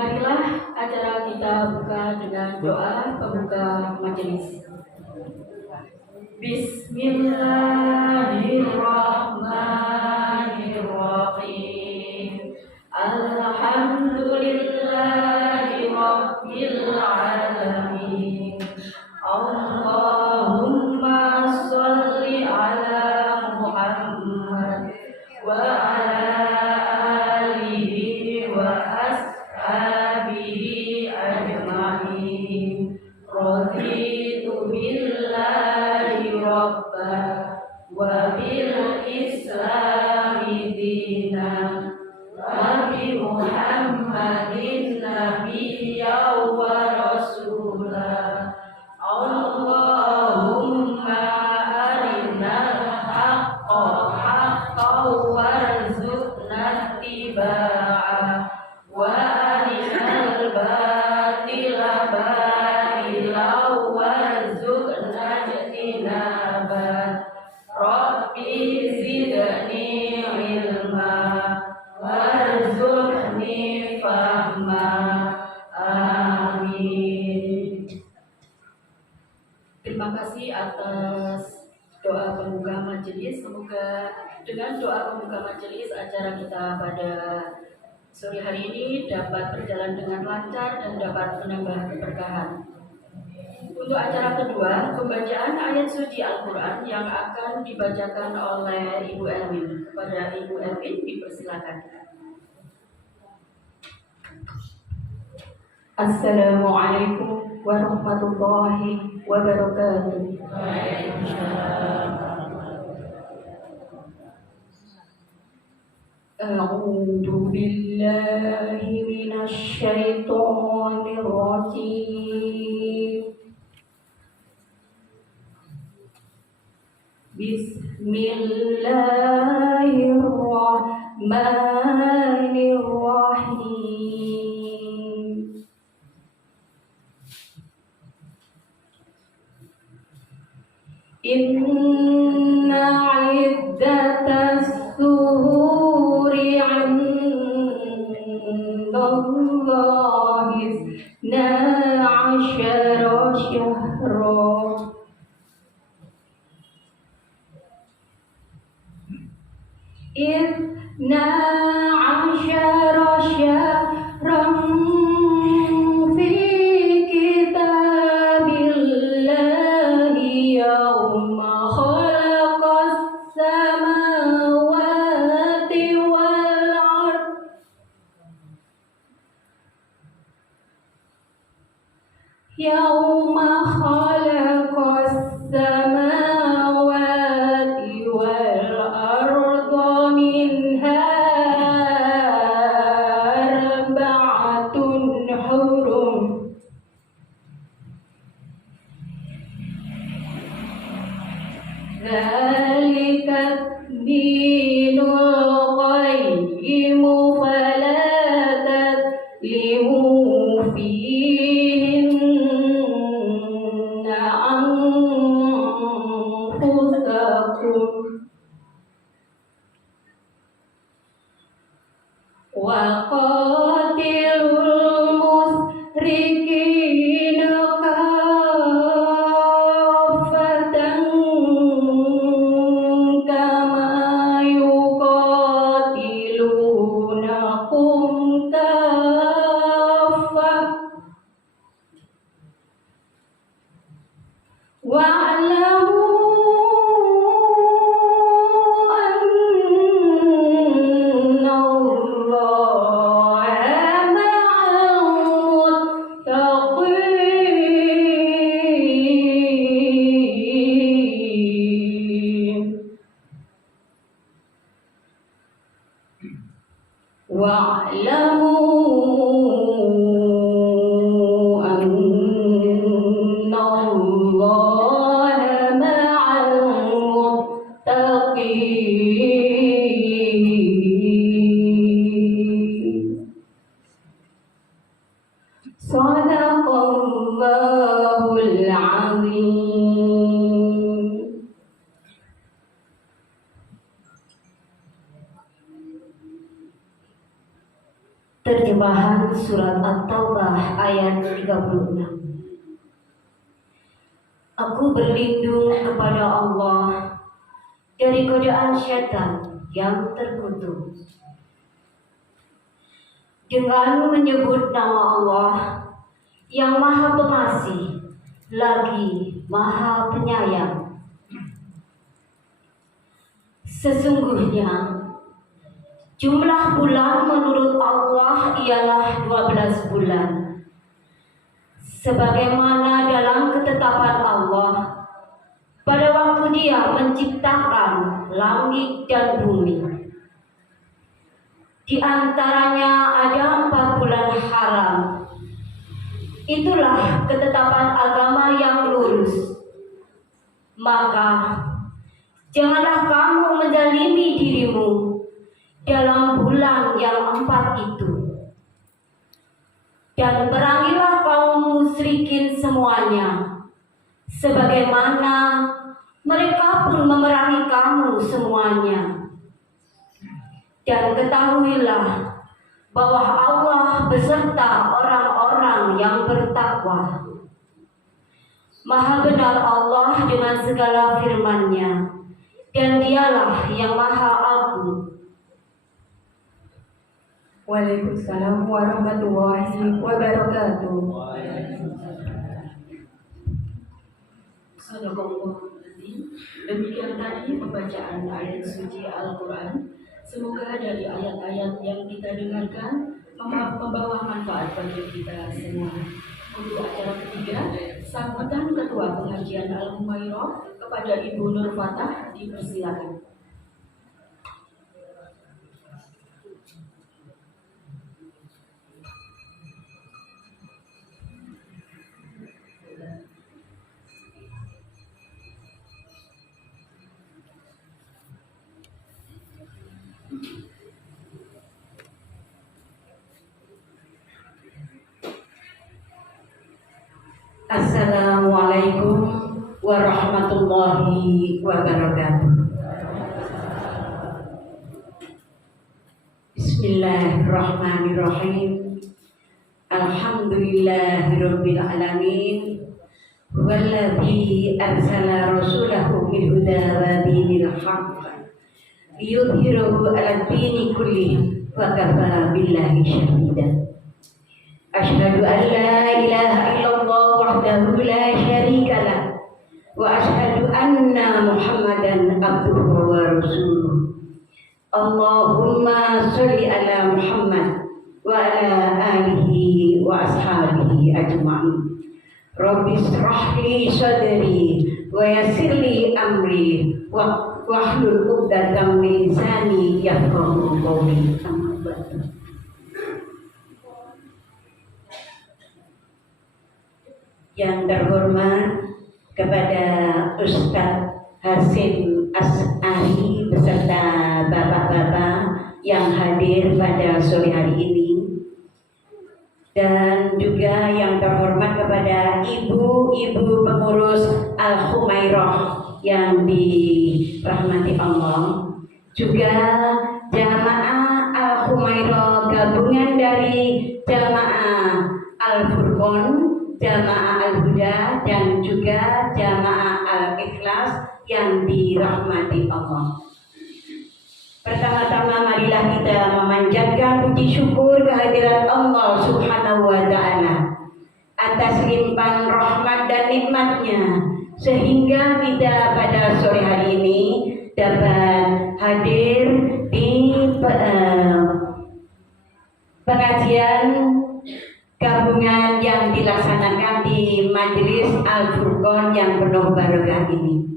Marilah acara kita buka dengan doa pembuka majelis. Bismillahirrahmanirrahim. Alhamdulillahi rabbil alamin. Allahumma sholli ala Muhammad wa ala alihi wa ashabihi ajma'in. Raditu billahi rabba wa bil islami dina wa bi Muhammadin nabiyya wa rasulah. Allahumma arinal haqqa haqqan warzuqna ittiba'ah wa arinal batila batilan warzuqna ijtinabah. Rabbi zidni ilma warzuqni fahma. Amin. Terima kasih atas doa pembuka majelis. Semoga dengan doa pembuka majelis acara kita pada sore hari ini dapat berjalan dengan lancar dan dapat menambah keberkahan. Untuk acara kedua, pembacaan ayat suci Al-Quran yang akan dibacakan oleh Ibu Erwin. Kepada Ibu Erwin dipersilakan. Assalamualaikum warahmatullahi wabarakatuh. A'udzu billahi minasy syaithanir rajim. Bismillahirrahmanirrahim. Inna iddatas suhuri 'indallahi isna 'asyara syahra isna 'asyara syahran fi kitabillahi yawma khalaqas samawati wal ard yawma khalaqas samawati wal arda minha arba'atun hurum dzalika dinul qayyim fala tadlimu fihinna anfusakum wa qatilul musyrikina kaffatan kama yuqatilunakum kaffah wa'lamu annallaha ma'al muttaqin wa'lamu annallaha ma'al muttaqin. Shadaqallahul azim. Terjemahan Quran surat At-Taubah ayat 36. Aku berlindung kepada Allah dari godaan syaitan yang terkutuk. Dengan menyebut nama Allah yang Maha Pengasih lagi Maha Penyayang. Sesungguhnya jumlah bulan menurut Allah ialah 12 bulan. Sebagaimana dalam ketetapan Allah pada waktu Dia menciptakan langit dan bumi. Di antaranya ada 4 bulan haram. Itulah ketetapan agama yang lurus. Maka janganlah kamu menzalimi dirimu dalam bulan yang 4 itu. Dan perangilah kaum musyrikin semuanya, sebagaimana mereka pun memerangi kamu semuanya. Dan ketahuilah bahwa Allah beserta orang-orang yang bertakwa. Maha benar Allah dengan segala firman-Nya, dan Dialah yang Maha Agung. Waalaikumsalam warahmatullahi wabarakatuh. Demikian tadi pembacaan ayat suci Al-Quran. Semoga dari ayat-ayat yang kita dengarkan membawa manfaat bagi kita semua. Untuk acara ketiga, sambutan Ketua Pengajian Al-Humairah kepada Ibu Nur Fatah dipersilakan. Assalamualaikum warahmatullahi wabarakatuh. Bismillahirrahmanirrahim. Alhamdulillahirabbil alamin. Walladzi arsala rasulahu bil huda wa dinil haqq liyudhhirahu 'ala dini kullihi wa kafa billahi shahida. Asyhadu an la ilaha illallah wahdahu la syarika lah wa asyhadu anna Muhammadan abduhu wa rasuluh. Allahumma sholli ala Muhammad wa ala alihi wa ashabihi ajma'in. Rabbi shrah li sadri wa yassir li amri wahlul 'uqdatam min lisani yafqahu qawli. Amma ba'du. Yang terhormat kepada Ustadz Hasyim Asy'ari beserta bapak-bapak yang hadir pada sore hari ini, dan juga yang terhormat kepada ibu-ibu pengurus Al-Humairah yang dirahmati Allah, juga jamaah Al-Humairah gabungan dari jamaah Al-Furqon, jamaah Al-Huda, dan juga jamaah Al-Ikhlas yang dirahmati Allah. Pertama-tama marilah kita memanjatkan puji syukur kehadirat Allah Subhanahu wa Ta'ala atas limpahan rahmat dan nikmatnya, sehingga kita pada sore hari ini dapat hadir di pengajian gabungan yang dilaksanakan di Majelis Al-Furqon yang penuh barokah ini.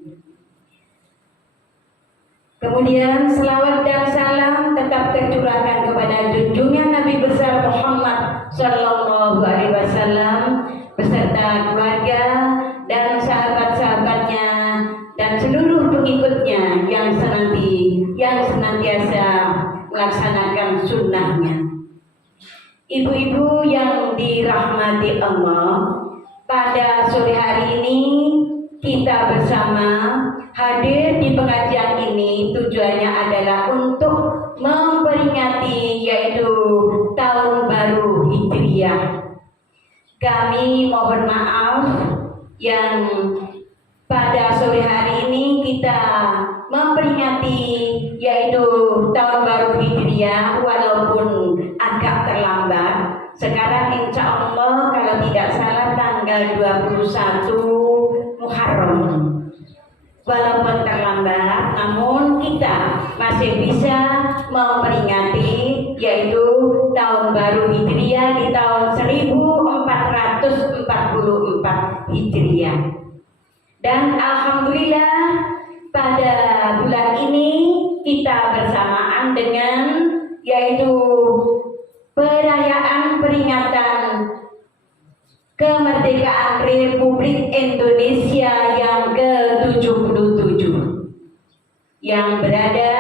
Kemudian selawat dan salam tetap tercurahkan kepada junjungan Nabi besar Muhammad Sallallahu Alaihi Wasallam beserta keluarga dan sahabat-sahabatnya dan seluruh pengikutnya yang senantiasa melaksanakan sunnahnya. Ibu-ibu yang dirahmati Allah, pada sore hari ini kita bersama hadir di pengajian ini tujuannya adalah untuk memperingati yaitu tahun baru Hijriah. Kami mohon maaf yang pada sore hari ini kita memperingati yaitu tahun baru Hijriah walaupun agak terlambat. Sekarang insya Allah kalau tidak salah tanggal 21 Muharram. Walaupun terlambat, namun kita masih bisa memperingati yaitu tahun baru Hijriah di tahun 1444 Hijriah. Dan alhamdulillah pada bulan ini kita bersamaan dengan yaitu perayaan peringatan kemerdekaan Republik Indonesia yang ke-77 yang berada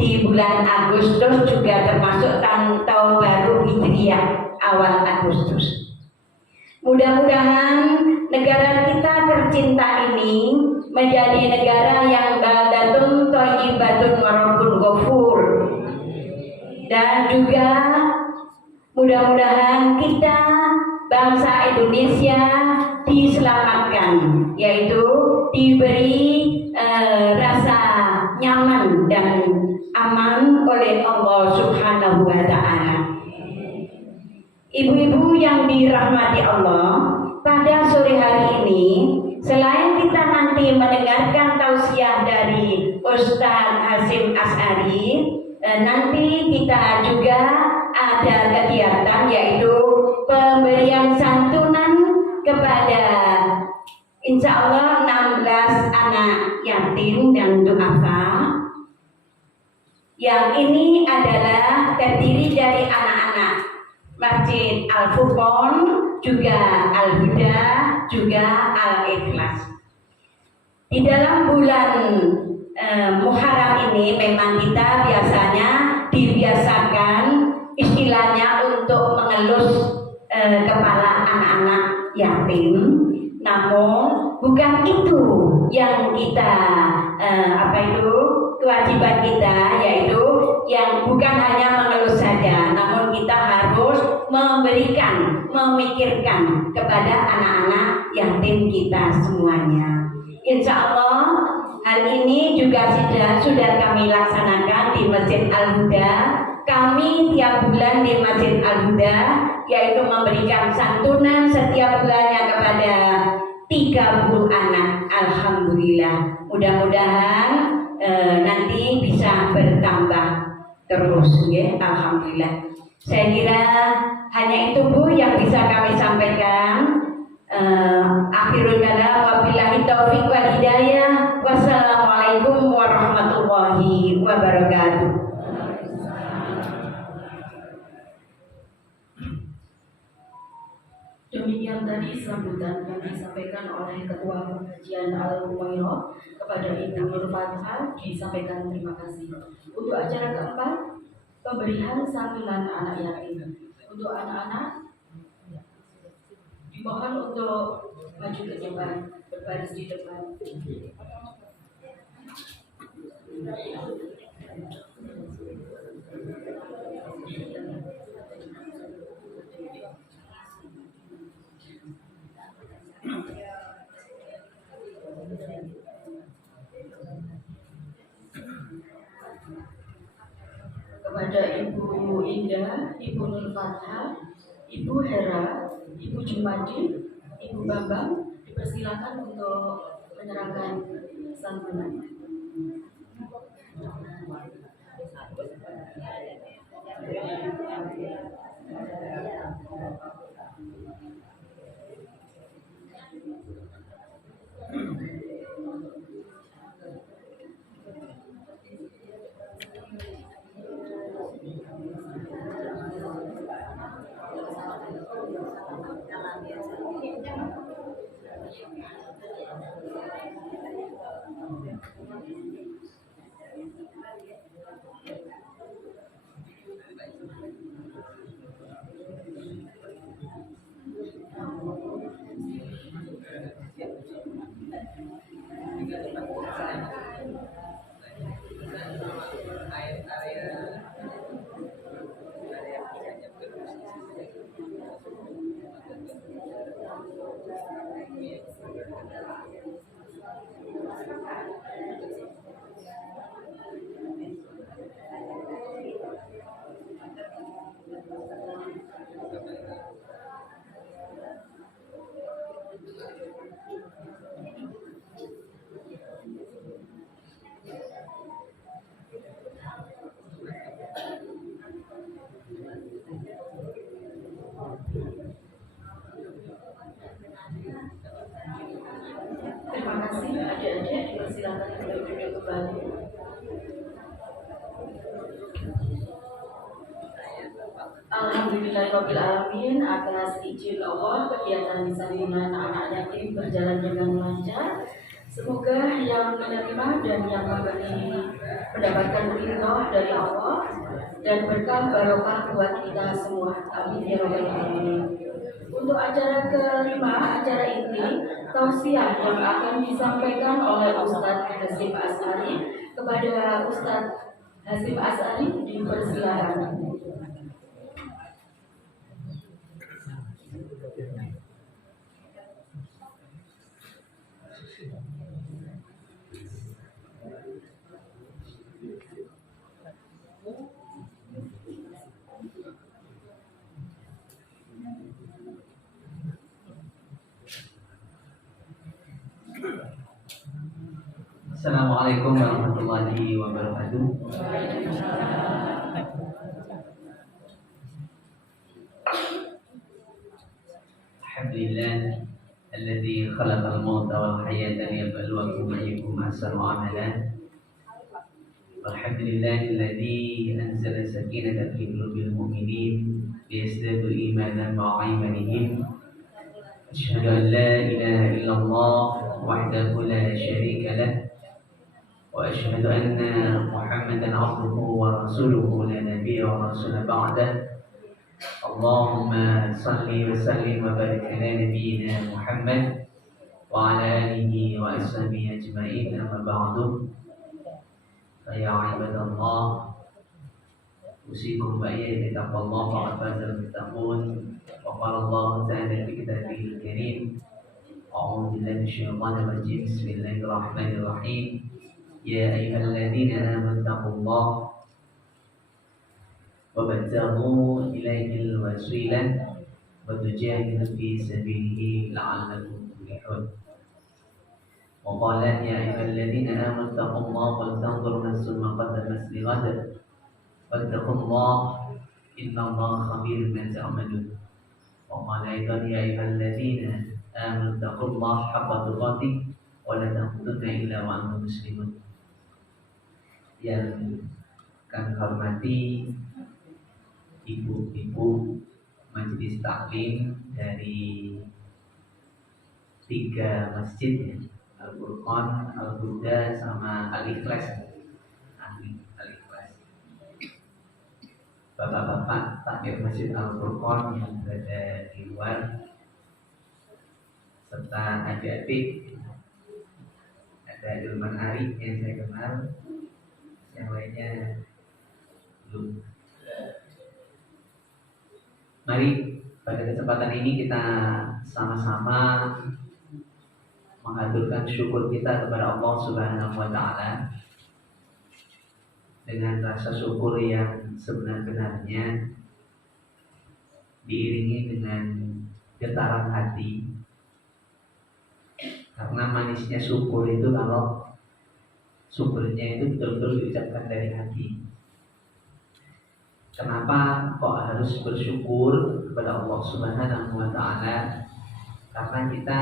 di bulan Agustus, juga termasuk tahun baru Hijriah awal Agustus. Mudah-mudahan negara kita tercinta ini menjadi negara yang baldatun thayyibatun wa rabbun ghafur, dan juga mudah-mudahan kita bangsa Indonesia diselamatkan, yaitu diberi rasa nyaman dan aman oleh Allah Subhanahu wa Ta'ala. Ibu-ibu yang dirahmati Allah, pada sore hari ini selain kita nanti mendengarkan tausiah dari Ustaz Hasyim Asy'ari, nanti kita juga ada kegiatan yaitu pemberian santunan kepada insya Allah 16 anak yatim dan duafa. Yang ini adalah terdiri dari anak-anak Masjid Al-Furqan, juga Al-Huda, juga Al-Ikhlas. Di dalam bulan Muharram ini memang kita biasanya dibiasakan istilahnya untuk mengelus kepala anak-anak yatim. Namun bukan itu yang kita kewajiban kita, yaitu yang bukan hanya mengelus saja, namun kita harus memberikan, memikirkan kepada anak-anak yatim kita semuanya. Insya Allah hal ini juga sudah kami laksanakan di Masjid Al-Huda. Kami tiap bulan di Masjid Al-Huda yaitu memberikan santunan setiap bulannya kepada 30 anak. Alhamdulillah. Mudah-mudahan nanti bisa bertambah terus, ya. Alhamdulillah. Saya kira hanya itu Bu yang bisa kami sampaikan. Akhirul kalam, wabillahi taufiq wal hidayah. Wassalamualaikum warahmatullahi wabarakatuh. Demikian tadi sambutan yang disampaikan oleh Ketua Pengajian Al-Humairah kepada Ibu Nur Fathah, disampaikan terima kasih. Untuk acara keempat, pemberian santunan anak yatim. Untuk anak-anak dimohon untuk maju ke depan, berbaris di depan. Kepada Ibu Indah, Ibu Nur Fathah, Ibu Hera, Ibu Jumadi, Ibu Bambang, dipersilakan untuk menyerahkan santunan. Terima kasih adik-adik, dipersilakan untuk duduk kembali. Alhamdulillahirabbil alamin, atas izin Allah kegiatan salinan anak yatim berjalan dengan lancar. Semoga yang menerima dan yang memberi mendapatkan ridho dari Allah dan berkah barokah buat kita semua. Amin ya rabbal alamin. Untuk acara kelima, acara inti tausiah yang akan disampaikan oleh Ustadz Hasyim As'ari. Kepada Ustadz Hasyim As'ari dipersilakan. Assalamualaikum warahmatullahi wabarakatuh. Alhamdulillah alladzi khalaqal mauta wal hayata liyabluwakum ayyukum ahsanu amala. Alhamdulillahilladzi anzala sakinata fi qulubil mu'minin liyazdadu imanan ma'a imanihim. Asyhadu an la ilaha illallah wahdahu la syarika lah. وأشهد أن محمدا عبده ورسوله لا نبي ورسول بعده. اللهم صل وسلم وبارك على نبينا محمد وعلى آله وأصحابه أجمعين. أما بعد فيا عباد الله أوصيكم وإياي بتقوى الله فقد فاز المتقون. وقال الله تعالى في كتابه الكريم أعوذ بالله من الشيطان الرجيم بسم الله الرحمن الرحيم يا أيها الذين آمنوا اتقوا الله وابتغوا إليه الوسيلة وتجاهدوا في سبيله لعلكم تفلحون. وقال يا أيها الذين آمنوا اتقوا الله ولتنظر نفس ما قدمت لغد واتقوا الله إن الله خبير بما تعملون. وقال أيضا يا أيها الذين آمنوا اتقوا الله حق تقاته ولا تموتن إلا وأنتم مسلمون. Yang kami hormati ibu-ibu majelis taklim dari 3 masjid ya, Al-Furqan, Al-Huda, sama Al-Ikhlas. Al-Ikhlas. Bapak-bapak takmir Masjid Al-Furqan yang berada di luar, serta adik-adik, ada Ilman Ari yang saya kenal, yang lainnya belum. Mari pada kesempatan ini kita sama-sama mengaturkan syukur kita kepada Allah Subhanahu wa Ta'ala dengan rasa syukur yang sebenar-benarnya, diiringi dengan getaran hati. Karena manisnya syukur itu kalau syukurnya itu betul-betul diucapkan dari hati. Kenapa kok harus bersyukur kepada Allah Subhanahu wa Ta'ala? Karena kita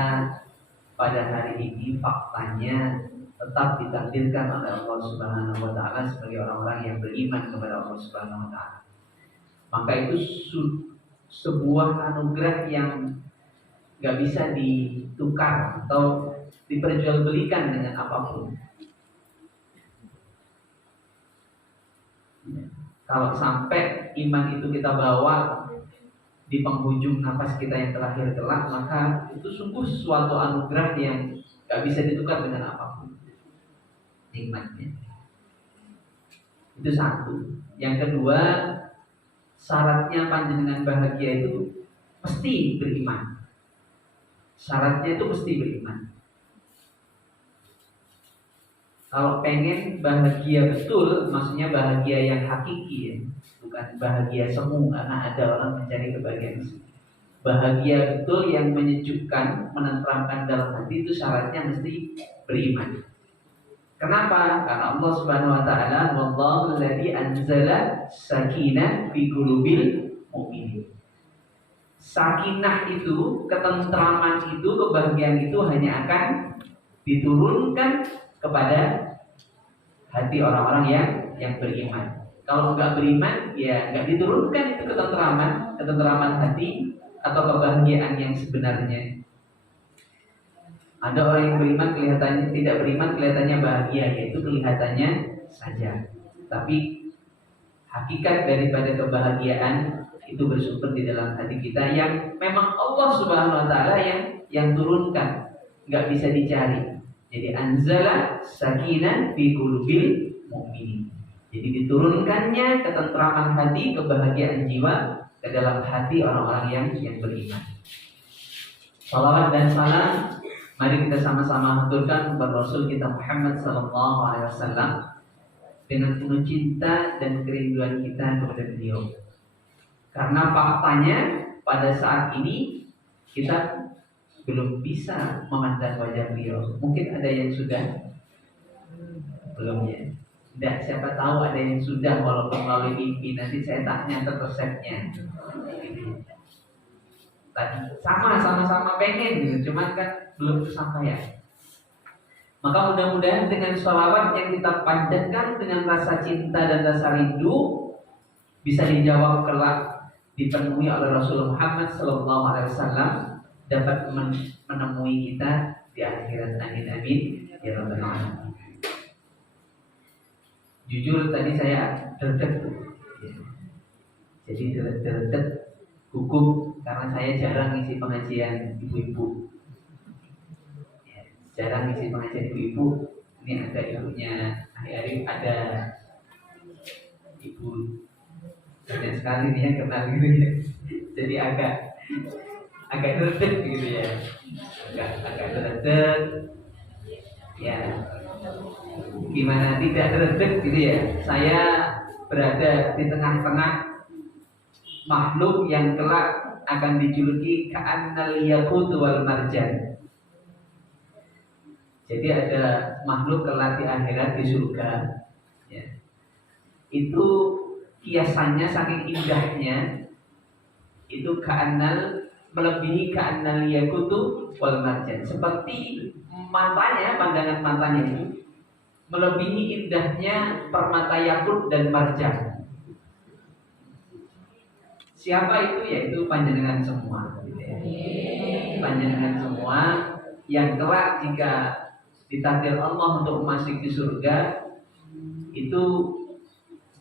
pada hari ini faktanya tetap ditakdirkan oleh Allah Subhanahu wa Ta'ala sebagai orang-orang yang beriman kepada Allah Subhanahu wa Ta'ala. Maka itu sebuah anugerah yang gak bisa ditukar atau diperjualbelikan dengan apapun. Kalau sampai iman itu kita bawa di penghujung nafas kita yang terakhir kelak, maka itu sungguh suatu anugerah yang gak bisa ditukar dengan apapun nikmatnya. Itu satu. Yang kedua, syaratnya panjenengan bahagia itu mesti beriman. Syaratnya itu mesti beriman. Kalau pengen bahagia betul, maksudnya bahagia yang hakiki ya, bukan bahagia semu karena ada orang mencari kebahagiaan semu. Bahagia betul yang menyejukkan, menenteramkan dalam hati itu syaratnya mesti beriman. Kenapa? Karena Allah Subhanahu wa taala wallahu alladzi anzala sakinah fi qulubil mu'minin. Sakinah itu, ketentraman itu, kebahagiaan itu hanya akan diturunkan kepada hati orang-orang yang beriman. Kalau nggak beriman, ya nggak diturunkan itu ketentraman hati atau kebahagiaan yang sebenarnya. Ada orang yang beriman kelihatannya tidak beriman kelihatannya bahagia, yaitu kelihatannya saja. Tapi hakikat daripada kebahagiaan itu bersumber di dalam hati kita yang memang Allah Subhanahu wa taala yang turunkan, nggak bisa dicari. Jadi anzala sakinah fi qulubil mu'minin. Jadi diturunkannya ketentraman hati, kebahagiaan jiwa ke dalam hati orang-orang yang beriman. Salawat dan salam mari kita sama-sama haturkan kepada Rasul kita Muhammad sallallahu alaihi wasallam dengan penuh cinta dan kerinduan kita kepada beliau. Karena faktanya pada saat ini kita belum bisa memandang wajah beliau. Mungkin ada yang sudah, belum ya. Tidak, siapa tahu ada yang sudah walaupun melalui mimpi. Nanti saya tanya resepnya. Tadi sama-sama pengen gitu, cuman kan belum tersampaikan. Maka mudah-mudahan dengan sholawat yang kita panjatkan dengan rasa cinta dan rasa rindu bisa dijawab kelak, dipenuhi oleh Rasulullah Muhammad SAW, dapat menemui kita di akhirat. Amin amin ya rabbal alamin. Jujur tadi saya terdetek, jadi terdetek hukum karena saya jarang ngisi pengajian ibu-ibu. Jarang ngisi pengajian ibu-ibu. Ini ada ibunya hari-hari, ada ibu banyak sekali nih yang kenal gitu ya. Jadi agak terdetek gitu ya. Agak terdetek. Ya. Gimana tidak terdetek gitu ya. Saya berada di tengah-tengah makhluk yang kelak akan dijuluki ka'annal yaqut wal marjan. Jadi ada makhluk kelak di akhirat di surga ya. Itu kiasannya saking indahnya, itu ka'annal, melebihi ka'annal yaqut wal marjan. Seperti matanya, pandangan matanya itu melebihi indahnya permata yakut dan marjan. Siapa itu? Yaitu panjenengan semua. Panjenengan semua yang kelak jika ditakdir Allah untuk memasuki surga, itu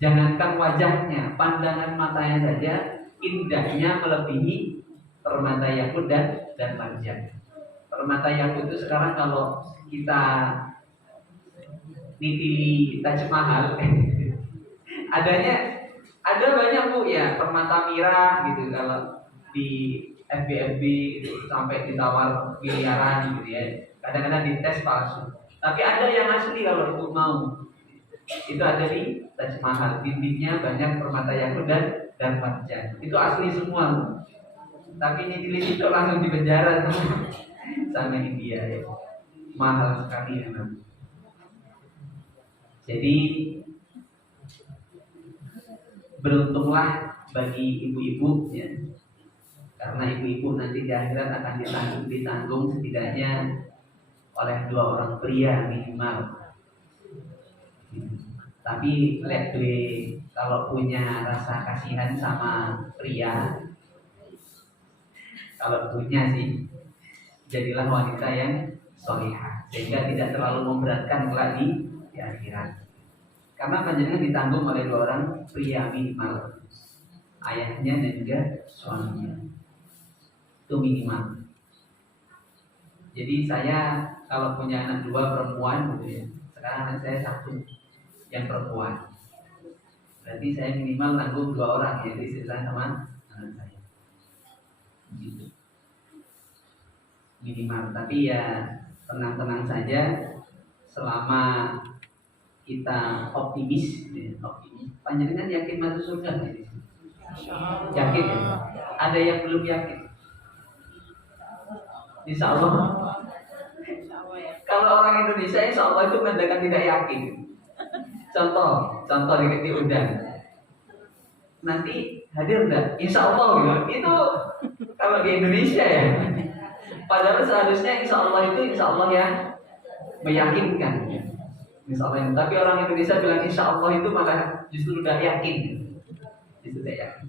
jangankan wajahnya, pandangan matanya saja indahnya melebihi permata yakut dan marjan. Permata yakut itu sekarang kalau kita nitili Taj Mahal ada banyak bu ya, permata mirah gitu, kalau di FB gitu, sampai ditawar miliaran gitu ya. Kadang-kadang dites palsu, tapi ada yang asli kalau ibu mau. Itu ada di Taj Mahal, dindingnya banyak permata yakut dan marjan. Itu asli semua bu. Tapi nitili itu langsung dipenjara sama India ya. Mahal sekali memang. Jadi beruntunglah bagi ibu-ibu ya, karena ibu-ibu nanti di akhirat akan ditanggung setidaknya oleh 2 orang pria minimal. Tapi kalau punya rasa kasihan sama pria, kalau punya sih, jadilah wanita yang solihah sehingga tidak terlalu memberatkan kelak di akhirat. Karena panjenengan ditanggung oleh 2 orang pria minimal, ayahnya dan juga suaminya. Itu minimal. Jadi saya kalau punya anak 2 perempuan gitu ya, sekarang anak saya 1 yang perempuan, berarti saya minimal tanggung 2 orang, yaitu istri saya sama anak saya. Gitu. Minimal. Tapi ya tenang-tenang saja, selama kita optimis, optimis. Panjenengan yakin masuk surga? Yakin ya? Ada yang belum yakin? Insya Allah. Kalau orang Indonesia insya Allah itu menandakan tidak yakin. Contoh diundang. Nanti hadir enggak? Insya Allah gitu. Itu kalau di Indonesia ya. Padahal seharusnya insya Allah itu insya Allah yang meyakinkan. Insya Allah. Tapi orang Indonesia bilang insya Allah itu malah justru udah yakin. Justru tidak yakin.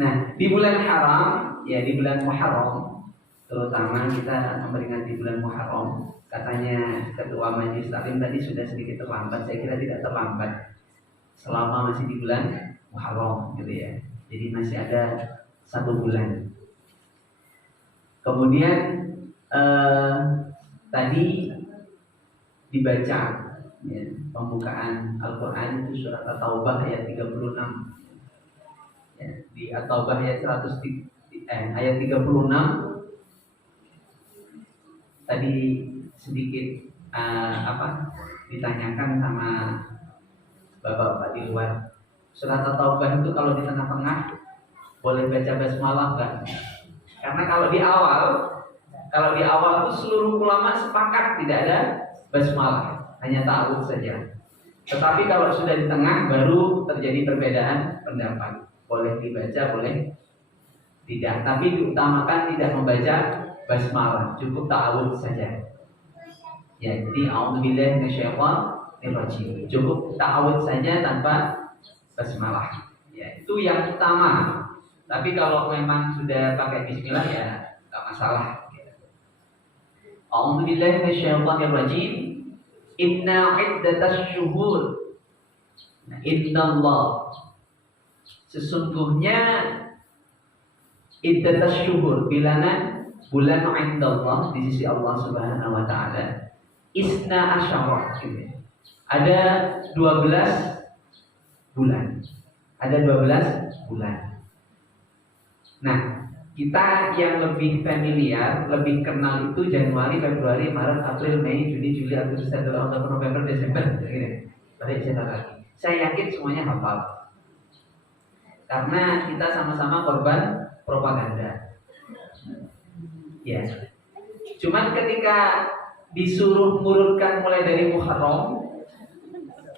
Nah, di bulan haram, ya di bulan Muharram, terutama kita memperingati bulan Muharram, katanya Ketua Majelis Taklim tadi sudah sedikit terlambat. Saya kira tidak terlambat selama masih di bulan Muharram, gitu ya. Jadi masih ada 1 bulan. Kemudian tadi dibaca ya, pembukaan Al-Quran itu surat At-Taubah ayat 36 ya, di At-Taubah ayat 36 tadi sedikit ditanyakan sama bapak-bapak di luar, surat At-Taubah itu kalau di tengah-tengah boleh baca basmalah enggak? Karena kalau di awal itu seluruh ulama sepakat tidak ada basmalah, hanya ta'awudz saja. Tetapi kalau sudah di tengah baru terjadi perbedaan pendapat. Boleh dibaca, boleh tidak. Tapi diutamakan tidak membaca basmalah, cukup ta'awudz saja. Ya, jadi a'udzubillahi minasyaitonirrajim. Cukup ta'awudz saja tanpa basmalah. Ya, itu yang utama. Tapi kalau memang sudah pakai bismillah ya enggak masalah. A'udzubillahi minasyaitonirrajim. Inna iddatasy syuhur. Innallah. Sesungguhnya iddatasy syuhur, bilangan bulan indallah di sisi Allah Subhanahu wa taala. Isna asyara. Ada 12 bulan. Ada 12 bulan. Nah, kita yang lebih familiar, lebih kenal itu Januari, Februari, Maret, April, Mei, Juni, Juli, Agustus, September, Oktober, November, Desember. Baik, saya lagi. Saya yakin semuanya hafal. Karena kita sama-sama korban propaganda. Ya. Cuman ketika disuruh mengurutkan mulai dari Muharram,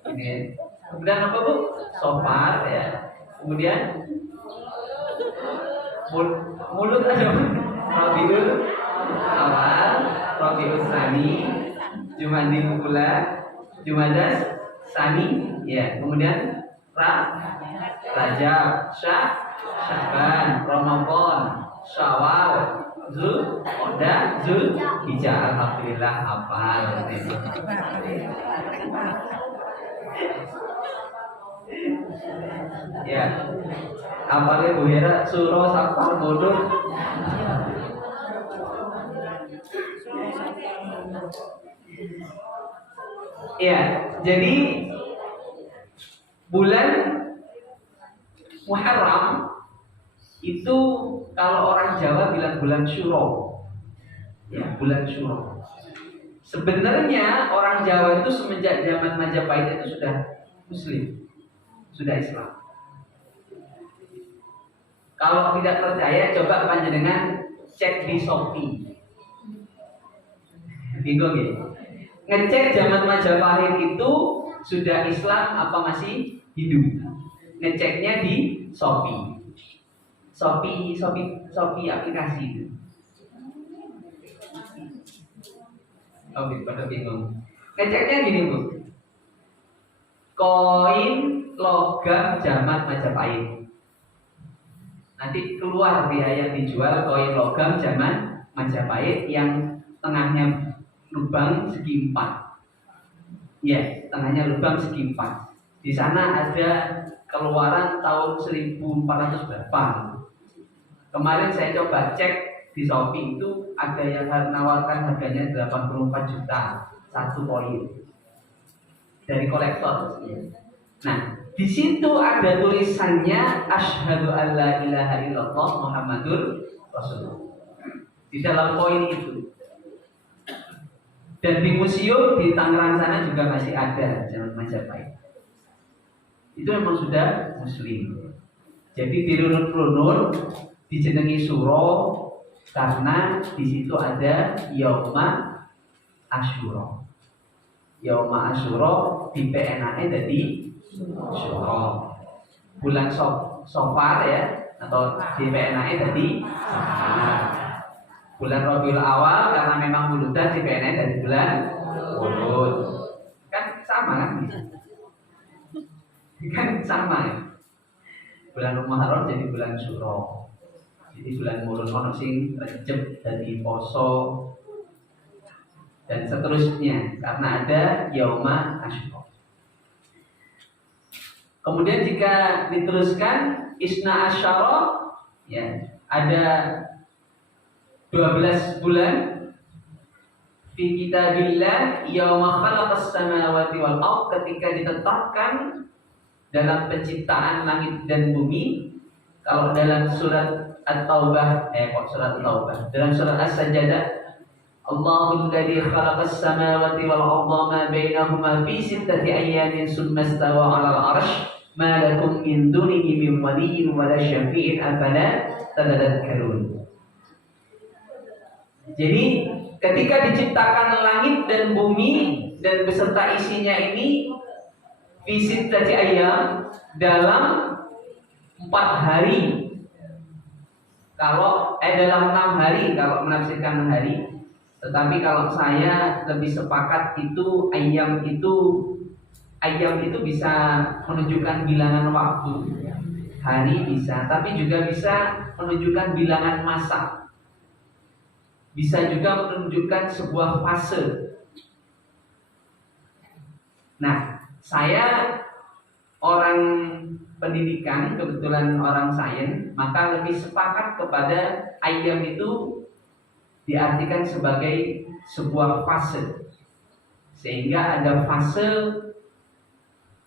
kemudian apa Bu? Sofar ya. Kemudian mulut aja. Rabiul Awal, Rabiul Tsani, Jumadil Ula, Jumadas Tsani, ya. Kemudian Rajab, Sya'ban, Ramadan, Syawal, Zulqa'dah, Zulhijjah. Alhamdulillah hafal. Ya. Apalagi Bu Hera, Suro, Safar, Bodoh. Ya, jadi bulan Muharram itu kalau orang Jawa bilang bulan Syuro. Ya, bulan Syuro. Sebenarnya orang Jawa itu semenjak zaman Majapahit itu sudah Muslim, sudah Islam. Kalau tidak percaya, coba panjenengan cek di Shopee. Bingung ya? Ngecek zaman Majapahit itu sudah Islam apa masih Hindu? Ngeceknya di Shopee. Shopee aplikasi itu. Oke, pada bingung. Ngeceknya gini Bu. Koin logam zaman Majapahit. Nanti keluar dia yang dijual koin logam zaman Majapahit yang tengahnya lubang segi 4. Ya, tengahnya lubang segi 4. Di sana ada keluaran tahun 1400 berapa. Kemarin saya coba cek di Shopee itu ada yang menawarkan harganya 84 juta satu koin dari kolektor. Nah, di situ ada tulisannya asyhadu alla ilaha illallah Muhammadur Rasulullah. Di dalam koin itu. Dan di museum di Tangerang sana juga masih ada zaman Majapahit. Itu memang sudah Muslim. Jadi dirunut-runut dijenengi suro karena di situ ada Yauma Asyura. Yauma Asyura di PNAE jadi Syura. Bulan Safar ya, atau di PNAE jadi Safar. Bulan Rabiul Awal karena memang bulutan di PNAE dari bulan Ulud. Kan sama kan? Kan sama ya. Bulan Muharram jadi bulan Syura. Jadi bulan Mulud ono sing Rejeb dadi poso dan seterusnya karena ada Yauma Asyura. Kemudian jika diteruskan Isna Asyara ya, ada 12 bulan fi kitabillah yauma khalaqas samawati wal ardh, ketika ditetapkan dalam penciptaan langit dan bumi. Kalau dalam surat At-Taubah, surat At-Taubah, dalam surat As-Sajdah, Allahul ladzi khalaqas samawati wal ardha ma bainahuma fi sittati ayyamin tsumma istawa 'alal 'arsy ma lakum min dunihi min waliyyin wa la syafi'in afala tadhakkarun. Jadi ketika diciptakan langit dan bumi dan beserta isinya ini fi sittati ayyam, dalam 4 hari. Dalam 6 hari kalau menafsirkan hari. Tetapi kalau saya lebih sepakat itu ayam itu bisa menunjukkan bilangan waktu. Hari bisa, tapi juga bisa menunjukkan bilangan masa. Bisa juga menunjukkan sebuah fase. Nah, saya orang pendidikan, kebetulan orang sains, maka lebih sepakat kepada ayam itu diartikan sebagai sebuah fase. Sehingga ada fase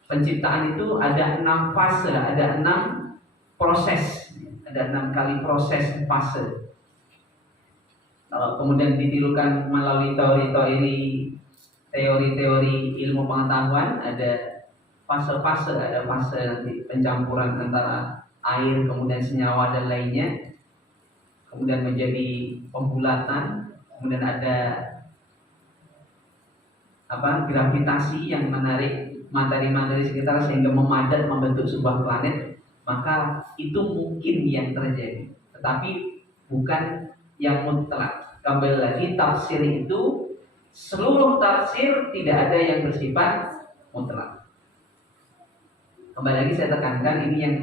penciptaan itu ada 6 fase, ada 6 proses, ada 6 kali proses fase. Kalau kemudian ditirukan melalui teori-teori ilmu pengetahuan, ada fase-fase, ada fase nanti pencampuran antara air kemudian senyawa dan lainnya, kemudian menjadi pembulatan, kemudian ada gravitasi yang menarik materi-materi sekitar sehingga memadat membentuk sebuah planet. Maka itu mungkin yang terjadi, tetapi bukan yang mutlak. Kembali lagi, tafsir itu seluruh tafsir tidak ada yang bersifat mutlak. Kembali lagi saya tekankan, ini yang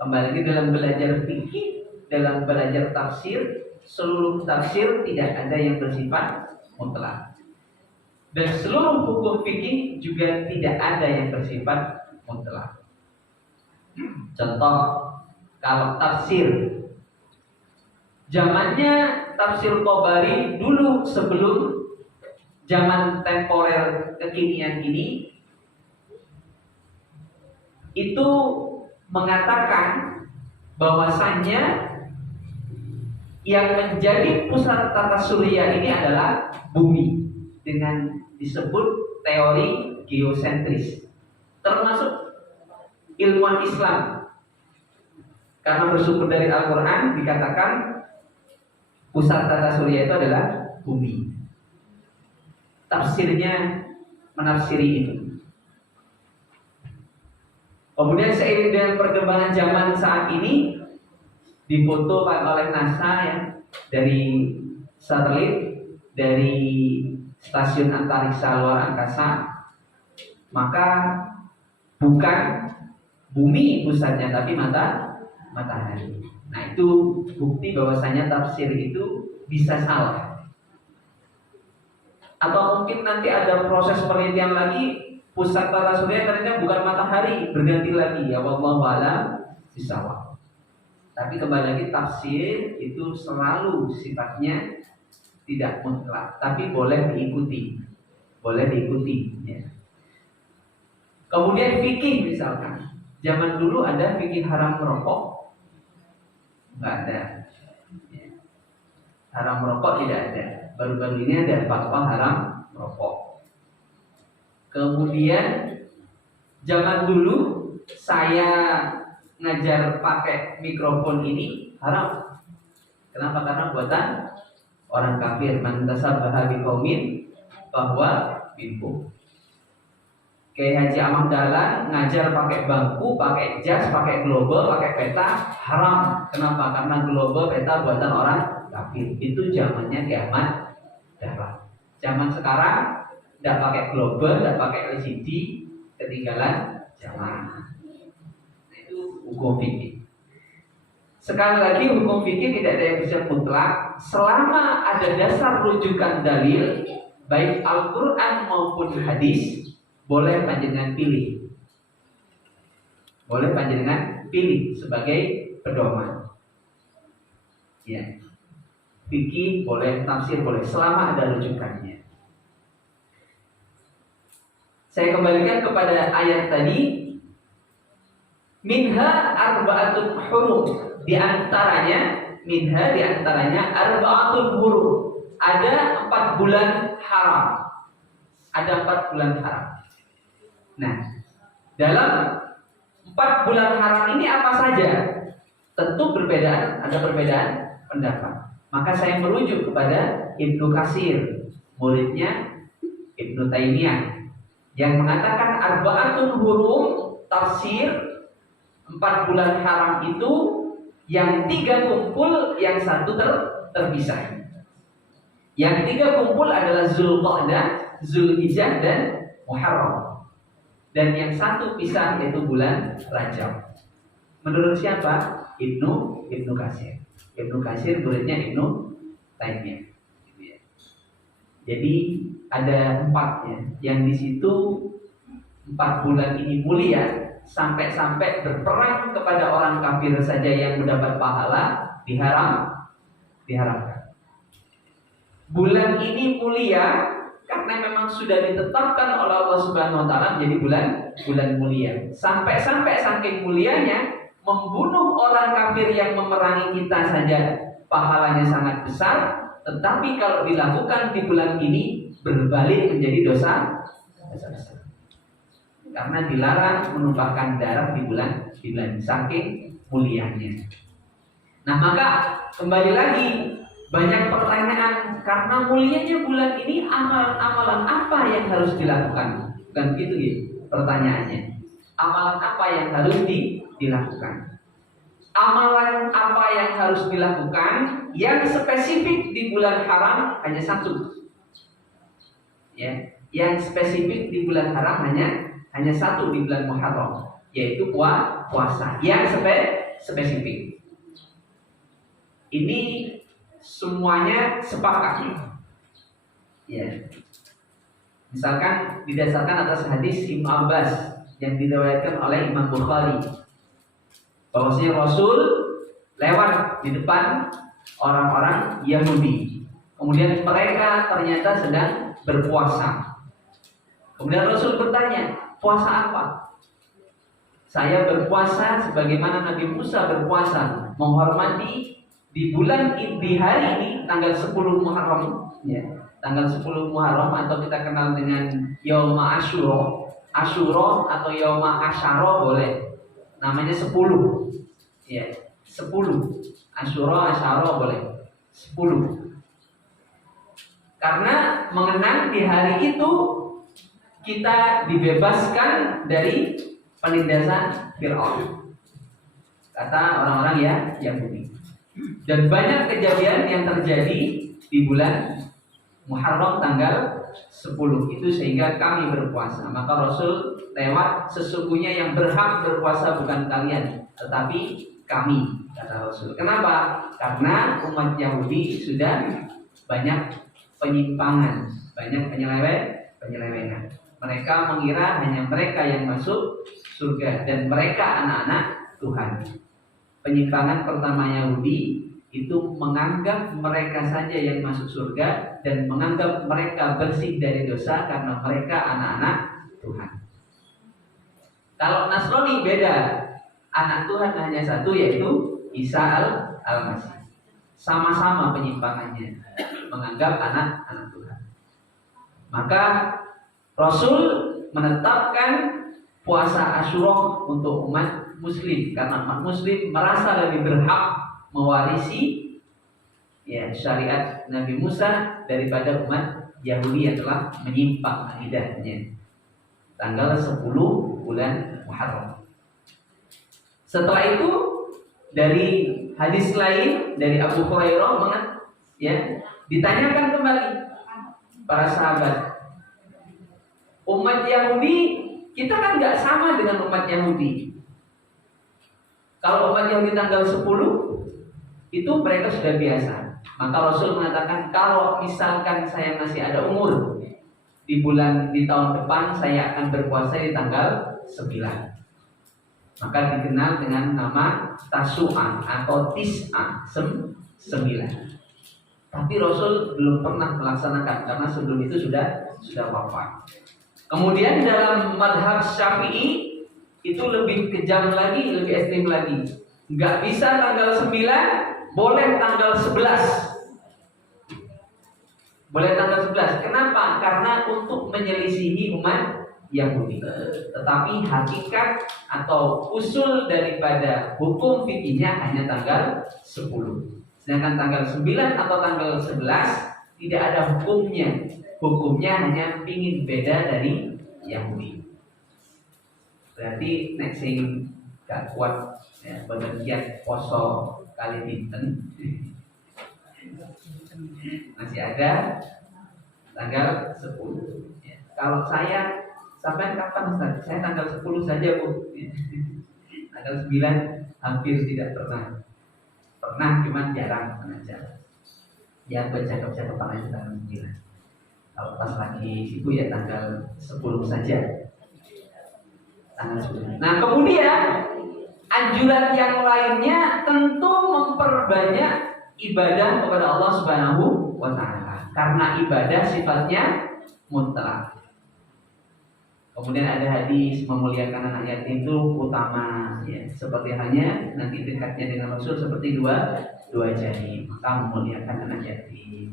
kembali lagi dalam belajar fikih, dalam belajar tafsir, seluruh tafsir tidak ada yang bersifat mutlak. Dan seluruh hukum fikih juga tidak ada yang bersifat mutlak. Contoh, kalau tafsir zamannya tafsir Tabari dulu sebelum zaman temporer kekinian ini, itu mengatakan bahwasannya yang menjadi pusat tata surya ini adalah bumi, dengan disebut teori geosentris, termasuk ilmuwan Islam, karena bersumber dari Al-Quran dikatakan pusat tata surya itu adalah bumi. Tafsirnya menafsiri itu. Kemudian seiring dengan perkembangan zaman saat ini, difoto oleh NASA ya, dari satelit, dari stasiun antariksa luar angkasa, maka bukan bumi pusatnya tapi matahari. Nah, itu bukti bahwasanya tafsir itu bisa salah. Atau mungkin nanti ada proses penelitian lagi, pusat tata surya ternyata bukan matahari, berganti lagi, ya wallahu a'lam bishawab. Tapi kembali lagi, tafsir itu selalu sifatnya tidak mutlak, tapi boleh diikuti, ya. Kemudian fikih misalkan, zaman dulu ada fikih haram merokok, nggak ada. Haram merokok tidak ada. baru-baru ini ada fatwa haram rokok. Kemudian zaman dulu saya ngajar pakai mikrofon ini haram. Kenapa? Karena buatan orang kafir. Man tasabbaha biqaumin bahwa minhum. Kayak Haji Ahmad Dahlan ngajar pakai bangku, pakai jas, pakai global, pakai peta haram. Kenapa? Karena global, peta buatan orang kafir. Itu zamannya Ki Ahmad Dahlan. Zaman sekarang tidak pakai global, tidak pakai LCD, ketinggalan zaman. Nah, itu hukum fikih. Sekali lagi hukum fikih tidak ada yang bisa mutlak selama ada dasar rujukan dalil baik Al-Quran maupun hadis. Boleh panjenengan pilih. Boleh panjenengan pilih sebagai pedoman. Ya. Fikih boleh, tafsir boleh, selama ada rujukannya. Saya kembalikan kepada ayat tadi. Minha arba'atun hurum. Di antaranya arba'atun hurum. Ada 4 bulan haram. Ada 4 bulan haram. Nah, dalam 4 bulan haram ini apa saja? Tentu ada perbedaan pendapat. Maka saya merujuk kepada Ibnu Katsir, muridnya Ibnu Taimiyah, yang mengatakan arba'atun hurum tafsir 4 bulan haram itu yang 3 kumpul, yang 1 terpisah. Yang 3 kumpul adalah Zulqa'dah, Zulhijjah dan Muharram. Dan yang 1 pisah yaitu bulan Rajab. Menurut siapa? Ibnu Katsir. Ibnu Katsir muridnya Ibnu Taimiyah. Jadi ada 4-nya. Yang di situ 4 bulan ini mulia, sampai-sampai berperang kepada orang kafir saja yang mendapat pahala diharamkan. Bulan ini mulia karena memang sudah ditetapkan oleh Allah Subhanahu wa taala menjadi bulan mulia. Sampai-sampai saking mulianya membunuh orang kafir yang memerangi kita saja pahalanya sangat besar, tetapi kalau dilakukan di bulan ini berbalik menjadi dosa besar. Karena dilarang menumpahkan darah di bulan saking mulianya. Nah, maka kembali lagi banyak pertanyaan karena mulianya bulan ini, amalan-amalan apa yang harus dilakukan? Bukan begitu ya pertanyaannya. Amalan apa yang harus dilakukan? Amalan apa yang harus dilakukan yang spesifik di bulan haram hanya 1. Ya, yang spesifik di bulan haram hanya 1 di bulan Muharram, yaitu puasa. Yang spesifik. Ini semuanya sepakat. Ya. Misalkan didasarkan atas hadis Ibnu Abbas yang diriwayatkan oleh Imam Bukhari, bahwasanya Rasul lewat di depan orang-orang Yahudi. Kemudian mereka ternyata sedang berpuasa. Kemudian Rasul bertanya, puasa apa? Saya berpuasa sebagaimana Nabi Musa berpuasa, menghormati di hari ini tanggal 10 Muharram, ya, tanggal 10 Muharram atau kita kenal dengan Yauma Asyura atau Yauma Asyara boleh. Namanya 10. Ya, 10. Asyara boleh. 10. Karena mengenang di hari itu kita dibebaskan dari penindasan Fir'aun, kata orang-orang ya Yahudi. Dan banyak kejadian yang terjadi di bulan Muharram tanggal 10 itu sehingga kami berpuasa. Maka Rasul lewat, sesungguhnya yang berhak berpuasa bukan kalian tetapi kami, kata Rasul. Kenapa? Karena umat Yahudi sudah banyak penyimpangan, banyak penyelewengan. Mereka mengira hanya mereka yang masuk surga dan mereka anak-anak Tuhan. Penyimpangan pertama Yahudi itu menganggap mereka saja yang masuk surga dan menganggap mereka bersih dari dosa karena mereka anak-anak Tuhan. Kalau Nasrani beda, anak Tuhan hanya 1 yaitu Isa al-Masih. Sama-sama penyimpangannya. menganggap anak Tuhan. Maka Rasul menetapkan puasa Asyura untuk umat Muslim karena umat Muslim merasa lebih berhak mewarisi syariat Nabi Musa daripada umat Yahudi yang telah menyimpang akidahnya. Tanggal 10 bulan Muharram. Setelah itu dari hadis lain dari Abu Hurairah ditanyakan kembali para sahabat, umat Yahudi kita kan nggak sama dengan umat Yahudi. Kalau umat Yahudi tanggal 10 itu mereka sudah biasa. Maka Rasul mengatakan kalau misalkan saya masih ada umur di tahun depan saya akan berpuasa di tanggal 9. Maka dikenal dengan nama Tasu'an atau Tis'a 9. Tapi Rasul belum pernah melaksanakan karena sebelum itu sudah wafat. Kemudian dalam madhab Syafi'i itu lebih kejam lagi, lebih ekstrim lagi. Nggak bisa tanggal 9, boleh tanggal 11. Boleh tanggal 11. Kenapa? Karena untuk menyelisihi umat Yahudi. Tetapi hakikat atau usul daripada hukum fikihnya hanya tanggal 10. Sedangkan tanggal 9 atau tanggal 11 tidak ada hukumnya. Hukumnya hanya pingin beda dari Yahudi. Berarti nek sing gak kuat badan kiat poso kali dinten masih ada tanggal 10. Kalau saya sampai kapan Ustaz? Saya tanggal 10 saja Bu. Tanggal 9 hampir tidak pernah. Pernah cuman jarang mengajar. Ya bercakap-cakapan aja tanggal 9. Kalau pas lagi sibuk ya tanggal 10 saja. Tanggal 10. Nah kemudian anjuran yang lainnya tentu memperbanyak ibadah kepada Allah Subhanahu wa Ta'ala. Karena ibadah sifatnya mutlak. Kemudian ada hadis memuliakan anak yatim itu utama seperti halnya nanti dekatnya dengan Rasul seperti dua jari, maka memuliakan anak yatim.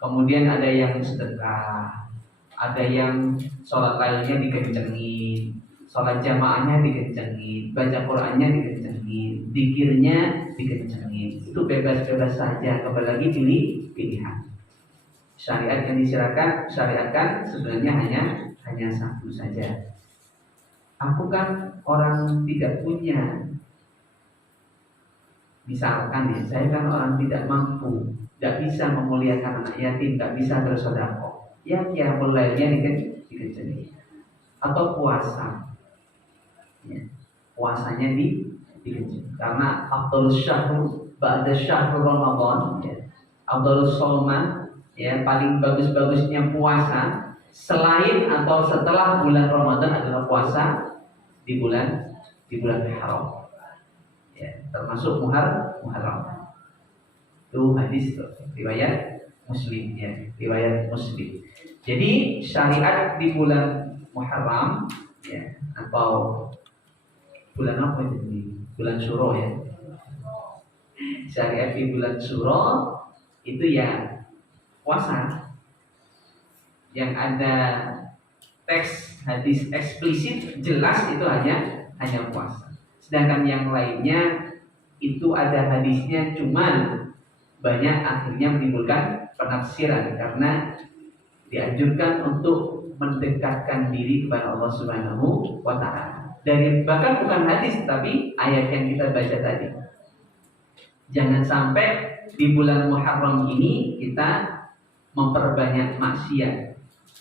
Kemudian ada yang sedekah, ada yang sholat lainnya dikencengin, sholat jamaahnya dikencengin, baca Qur'annya dikencengin, zikirnya dikencengin. Itu bebas-bebas saja, apalagi pilihan. Syariat yang disyariatkan sebenarnya hanya satu saja. Aku kan orang tidak punya. Misalkan saya kan orang tidak mampu, tidak bisa memuliakan anak yatim, tidak bisa bersedekah. Ya mulainya dikencengin. Atau puasa. Puasanya dikencengin. Karena afdal syahr ba'da syahr Ramadan, afdal shauman, paling bagus-bagusnya puasa selain atau setelah bulan Ramadan adalah puasa di bulan haram. Termasuk Muharram. Itu hadis riwayat Muslim riwayat Muslim. Jadi syariat di bulan Muharram atau bulan apa itu? Bulan Syuro Syariat di bulan Syuro itu puasa. Yang ada teks hadis eksplisit jelas itu hanya puasa. Sedangkan yang lainnya itu ada hadisnya cuman banyak akhirnya menimbulkan penafsiran karena dianjurkan untuk mendekatkan diri kepada Allah Subhanahu wa Ta'ala. Dari bahkan bukan hadis tapi ayat yang kita baca tadi. Jangan sampai di bulan Muharram ini kita memperbanyak maksiat.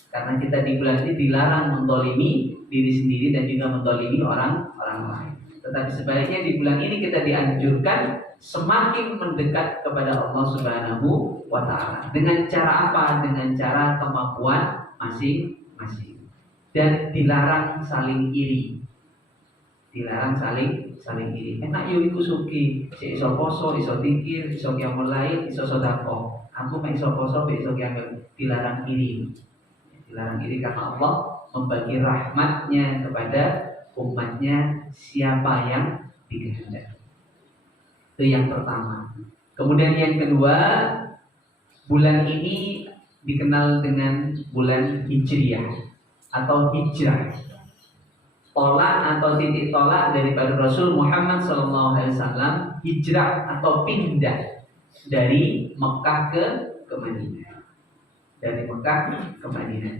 Karena kita di bulan ini dilarang mendolimi diri sendiri dan juga mendolimi orang lain. Tetapi sebaliknya di bulan ini kita dianjurkan semakin mendekat kepada Allah Subhanahu wa Ta'ala. Dengan cara apa? Dengan cara kemampuan masing-masing. Dan dilarang saling iri. Enak yo iku suki, iso poso, iso zikir, iso qiyamul lail, iso sedekah. Aku mek iso poso, iso qiyamul. Dilarang iri. Dilarang iri karena Allah membagi rahmatnya kepada umatnya siapa yang dikehendaki. Itu yang pertama. Kemudian yang kedua, Bulan ini dikenal dengan bulan Hijriah atau hijrah. Tolak atau titik tolak daripada Rasul Muhammad SAW, hijrah atau pindah dari Mekah ke Madinah. Dari Mekah ke Madinah.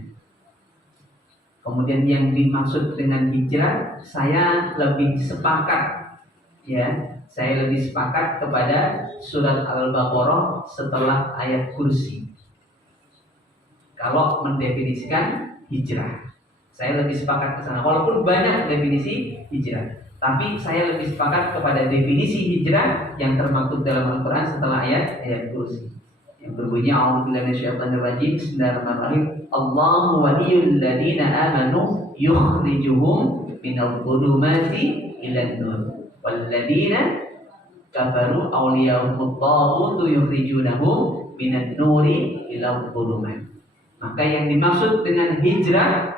Kemudian yang dimaksud dengan hijrah, saya lebih sepakat, ya, saya lebih sepakat kepada surat Al-Baqarah setelah ayat kursi. Kalau mendefinisikan hijrah, saya lebih sepakat ke sana. Walaupun banyak definisi hijrah, tapi saya lebih sepakat kepada definisi hijrah yang termaktub dalam Al-Quran setelah ayat kursi, yang berbunyi A'udzubillahi minasyaitonir rajim. Bismillahirrahmanirrahim. Allahu waliyul ladzina amanu yukhrijuhum minadh dhulumati ilan nur wal ladzina kafaru awliyahumut taghutu yukhrijunahum minan nuri ilal dhulumat. Maka yang dimaksud dengan hijrah,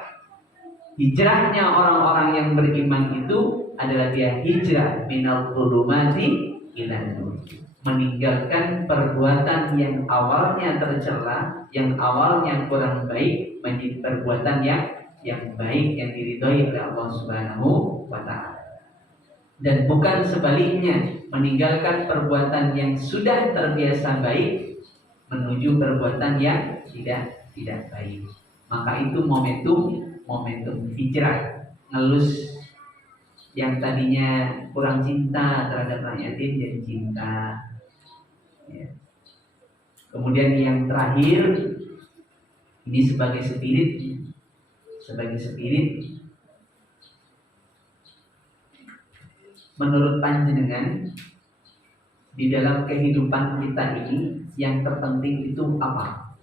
hijrahnya orang-orang yang beriman itu adalah dia hijrah minal dhulumati ilan nur, meninggalkan perbuatan yang awalnya tercela, yang awalnya kurang baik, menjadi perbuatan yang baik, yang diridhoi oleh Allah Subhanahu wa ta'ala. Dan bukan sebaliknya, meninggalkan perbuatan yang sudah terbiasa baik menuju perbuatan yang tidak baik. Maka itu momentum hijrah, ngelus yang tadinya kurang cinta terhadap anak yatim jadi cinta. Ya. Kemudian yang terakhir, ini sebagai spirit, menurut panjenengan di dalam kehidupan kita ini yang terpenting itu apa?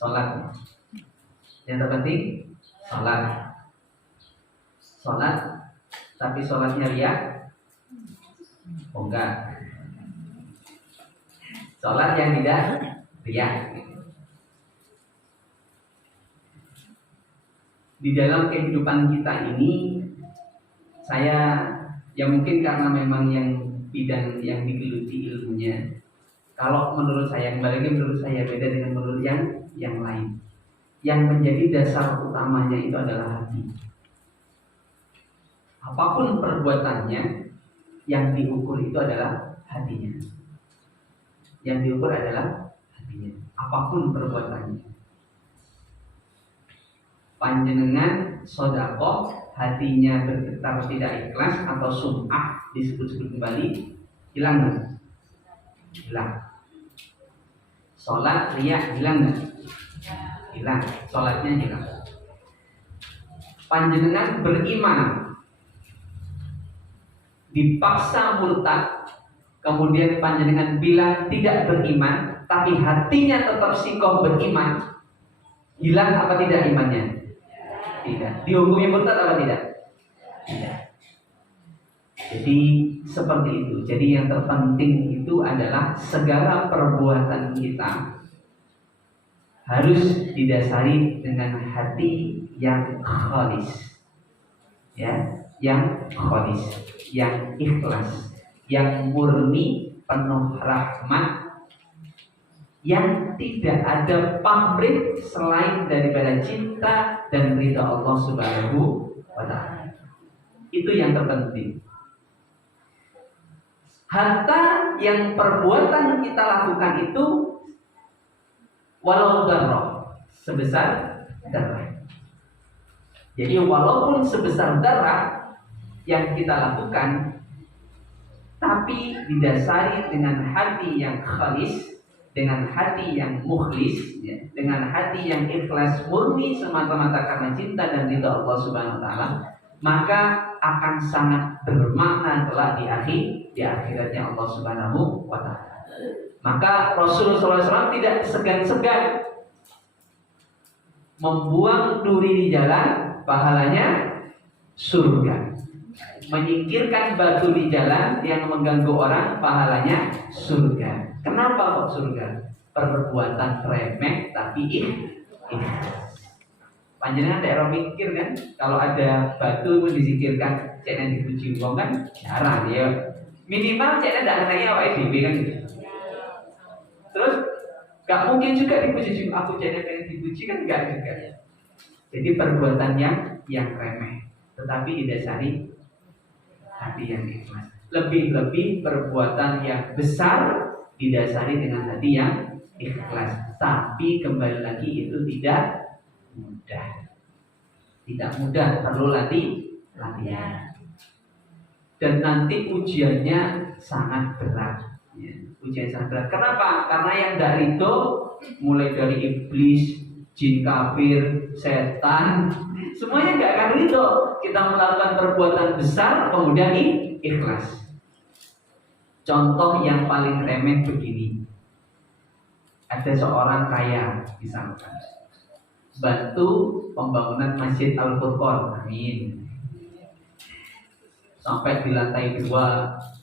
Sholat. Yang terpenting sholat, tapi sholatnya riya? Oh enggak. Sholat yang tidak riya. Di dalam kehidupan kita ini, saya mungkin karena memang yang bidang yang digeluti ilmunya, kalau menurut saya, kembali lagi menurut saya beda dengan menurut yang lain. Yang menjadi dasar utamanya itu adalah hati. Apapun perbuatannya, yang diukur itu adalah hatinya. Yang diukur adalah hatinya. Apapun perbuatannya. Panjenengan sodaqoh, hatinya bergetar tidak ikhlas atau sum'ah, disebut-sebut kembali, hilang nggak? Hilang. Sholat riya hilang nggak? Hilang. Sholatnya hilang. Panjenengan beriman, dipaksa murtad, kemudian panjenengan bilang tidak beriman, tapi hatinya tetap sikoh beriman, hilang apa tidak imannya? Tidak. Dihukumi murtad apa tidak? Tidak. Jadi seperti itu. Jadi yang terpenting itu adalah segala perbuatan kita harus didasari dengan hati yang khalis, ya, yang khalis, yang ikhlas, yang murni, penuh rahmat, yang tidak ada pamrih selain daripada cinta dan ridha Allah Subhanahu wa ta'ala. Itu yang terpenting. Harta yang perbuatan kita lakukan itu walau darah, sebesar darah. Jadi walaupun sebesar darah yang kita lakukan, tapi didasari dengan hati yang khalis, dengan hati yang mukhlis, ya, dengan hati yang ikhlas murni semata-mata karena cinta dan ridha Allah Subhanahu wa ta'ala, maka akan sangat bermakna kelak di akhiratnya Allah Subhanahu wa ta'ala. Maka Rasulullah SAW tidak segan-segan membuang duri di jalan, pahalanya surga. Menyingkirkan batu di jalan yang mengganggu orang, pahalanya surga. Kenapa kok surga? Perbuatan remeh tapi ikhlas. Panjenengan daerah mikir kan, kalau ada batu pun dizikirkan, jangan dipuji wong kan jarang ya. Minimal ceknya tidak ngenai awake dhewe kan gitu. Terus gak mungkin juga dipuji, aku ceknya pengen dipuji kan enggak juga. Jadi perbuatan yang remeh, tetapi didasari hati yang ikhlas. Lebih-lebih perbuatan yang besar didasari dengan hati yang ikhlas. Tapi kembali lagi itu tidak mudah. Tidak mudah, perlu latihan. Dan nanti ujiannya sangat berat. Ya, ujian sangat berat. Kenapa? Karena yang tidak ridho mulai dari iblis, jin kafir, setan, semuanya nggak akan ridho. Kita melakukan perbuatan besar kemudian ikhlas. Contoh yang paling remeh begini. Ada seorang kaya misalkan bantu pembangunan Masjid Al-Furqan, amin. Sampai di lantai 2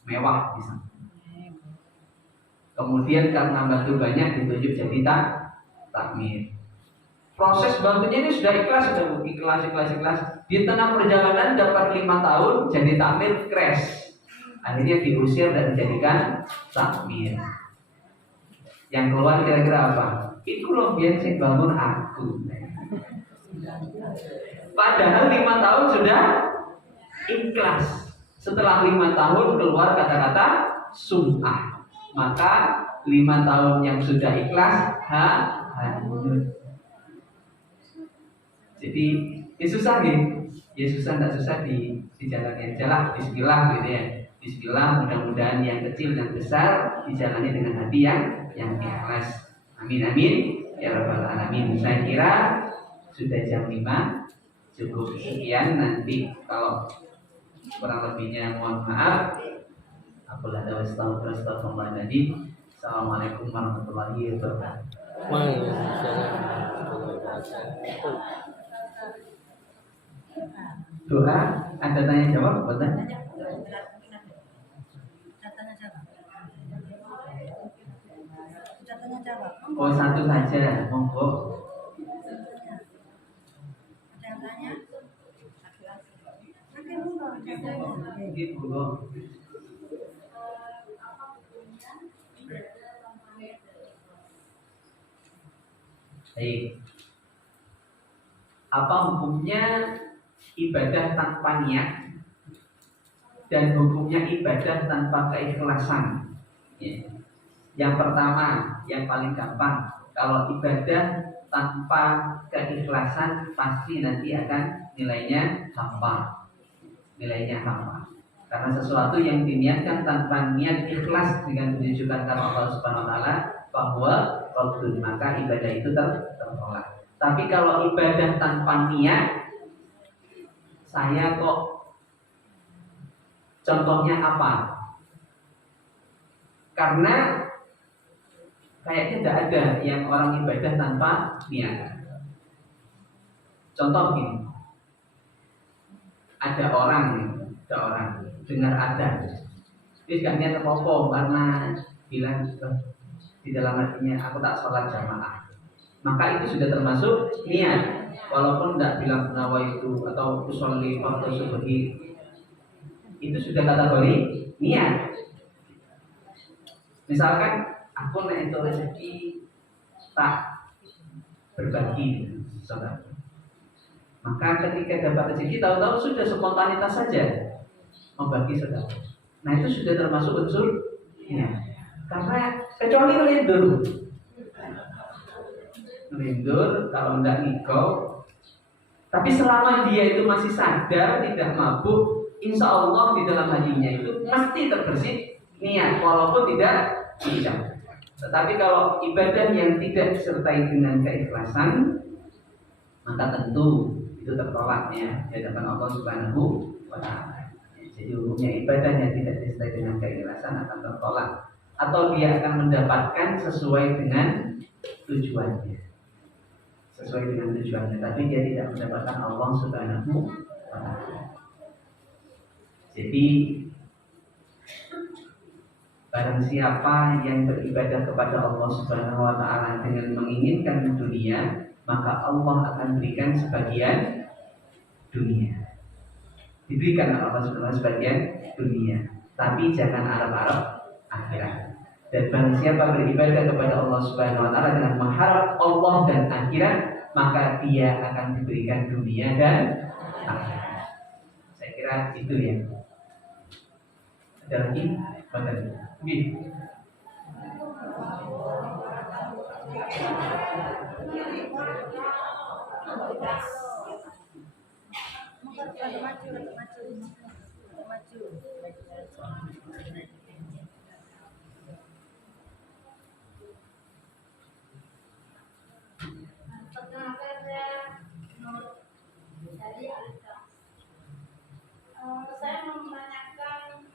mewah misalkan. Kemudian karena bantu banyak ditunjuk jadi takmir. Proses bantunya ini sudah ikhlas. Di tengah perjalanan dapat 5 tahun jadi takmir crash. Akhirnya diusir dan dijadikan takmir. Yang keluar kira-kira apa? Itu loh biar saya bangun aku. Padahal 5 tahun sudah ikhlas. Setelah 5 tahun keluar kata-kata sum'ah. Maka 5 tahun yang sudah ikhlas hanyut. Jadi ya susah gitu. Ya susah tidak susah dijalani aja lah. Bismillah gitu ya. Bismillah, mudah-mudahan yang kecil dan besar dijalani dengan hati yang ikhlas. Amin amin ya rabbal alamin. Saya kira sudah jam 5. Cukup sekian. Nanti kalau kurang lebihnya mohon maaf. Apalah astagfirullah. Assalamualaikum warahmatullahi wabarakatuh. Doa, ada tanya jawab, betul? Oh, satu saja, monggo. Ibu. Baik. Apa hukumnya ibadah tanpa niat dan hukumnya ibadah tanpa keikhlasan? Ya. Yang pertama, yang paling gampang, kalau ibadah tanpa keikhlasan pasti nanti akan nilainya hampa. Nilainya hampa. Karena sesuatu yang diniatkan tanpa niat ikhlas dengan menunjukkan karena Allah Subhanahu wa taala bahwa raddun, maka ibadah itu tertolak. Tapi kalau ibadah tanpa niat, saya kok contohnya apa? Karena kayaknya tidak ada yang orang ibadah tanpa niat. Contoh gini, ada orang dengar adzan, dia gak niat apa-apa karena bilang di dalam hatinya aku tak sholat jamaah, maka itu sudah termasuk niat, walaupun tidak bilang nawaitu atau usolli fardhu subhi, itu sudah kategori niat. Misalkan aku nek itu rezeki tak berbagi saudara, maka ketika dapat rezeki tahu-tahu sudah spontanitas saja membagi saudara. Nah itu sudah termasuk unsur niat. Karena kecuali melindur kalau tidak nikah, tapi selama dia itu masih sadar tidak mabuk, insya Allah di dalam hatinya itu pasti terbersih niat walaupun tidak diucapkan. Tetapi kalau ibadah yang tidak disertai dengan keikhlasan, maka tentu itu tertolak ya di hadapan Allah Subhanahu wa taala. Jadi hukumnya ibadah yang tidak disertai dengan keikhlasan akan tertolak, atau dia akan mendapatkan sesuai dengan tujuannya. Sesuai dengan tujuannya, tapi dia tidak mendapatkan Allah Subhanahu wa taala. Jadi barang siapa yang beribadah kepada Allah Subhanahu wa taala dengan menginginkan dunia, maka Allah akan berikan sebagian dunia. Diberikan Allah Subhanahu sebagian dunia. tapi jangan harap-harap akhirat. Dan barang siapa beribadah kepada Allah Subhanahu wa taala dengan mengharap Allah dan akhirat, maka dia akan diberikan dunia dan akhirat. Saya kira itu ya. Ada lagi? Oke. Saya mau menanyakan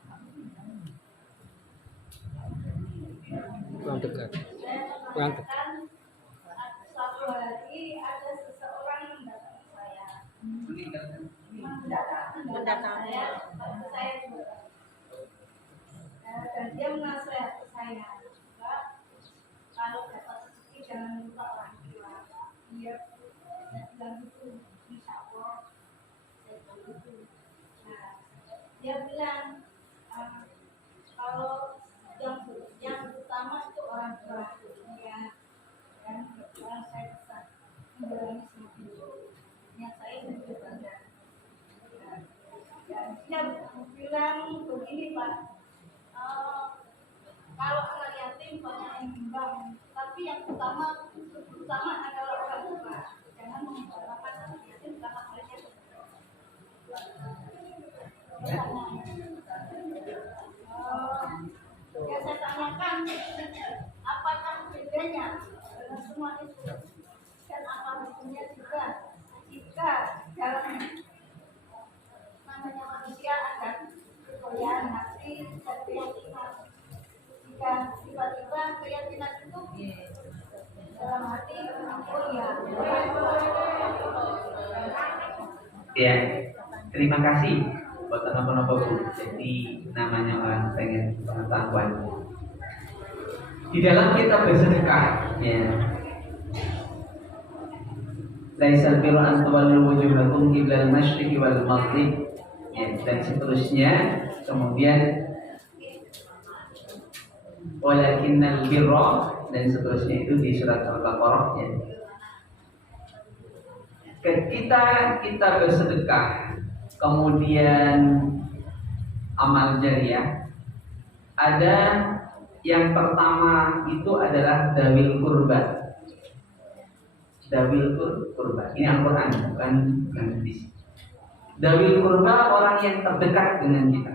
kurang dekat. suatu hari ada seseorang yang mendatangi saya. Mendatangi saya juga. Dan dia menasihati saya juga, kalau dapat rezeki jangan lupa orang tua. Dia bilang itu, insya Allah saya bilang itu. Nah, dia bilang kalau yang utama itu orang tua. Ya, dan sekarang saya bisa menjalani semua itu. Yang saya juga bangga. Dan dia bilang begini, Pak. Kalau anak yatim banyak yang nyumbang, tapi yang utama adalah orang tua. Jangan mengutamakan anak yatim karena mereka yang saya tanyakan, apakah bedanya dengan semua itu, dan apa hukumnya juga jika dalam namanya manusia ada kegoyaan hati dan keyakinan. Jika tiba-tiba keyakinan itu dalam hati, oh Ya, terima kasih buat teman-teman Bu. Jadi namanya orang pengen pengetahuan. Di dalam kita bersedekah, ya. Laisal birru an tuwallu wujuhakum qiblal masyriqi wal maghrib, ya, dan seterusnya. Kemudian walakinnal birra dan seterusnya itu di surat Al-Baqarah, ya. Ketika kita bersedekah, kemudian amal jariah, ada yang pertama itu adalah dawil kurba. Dawil kurba. Ini Al-Quran, bukan hadis. Dawil kurba, orang yang terdekat dengan kita.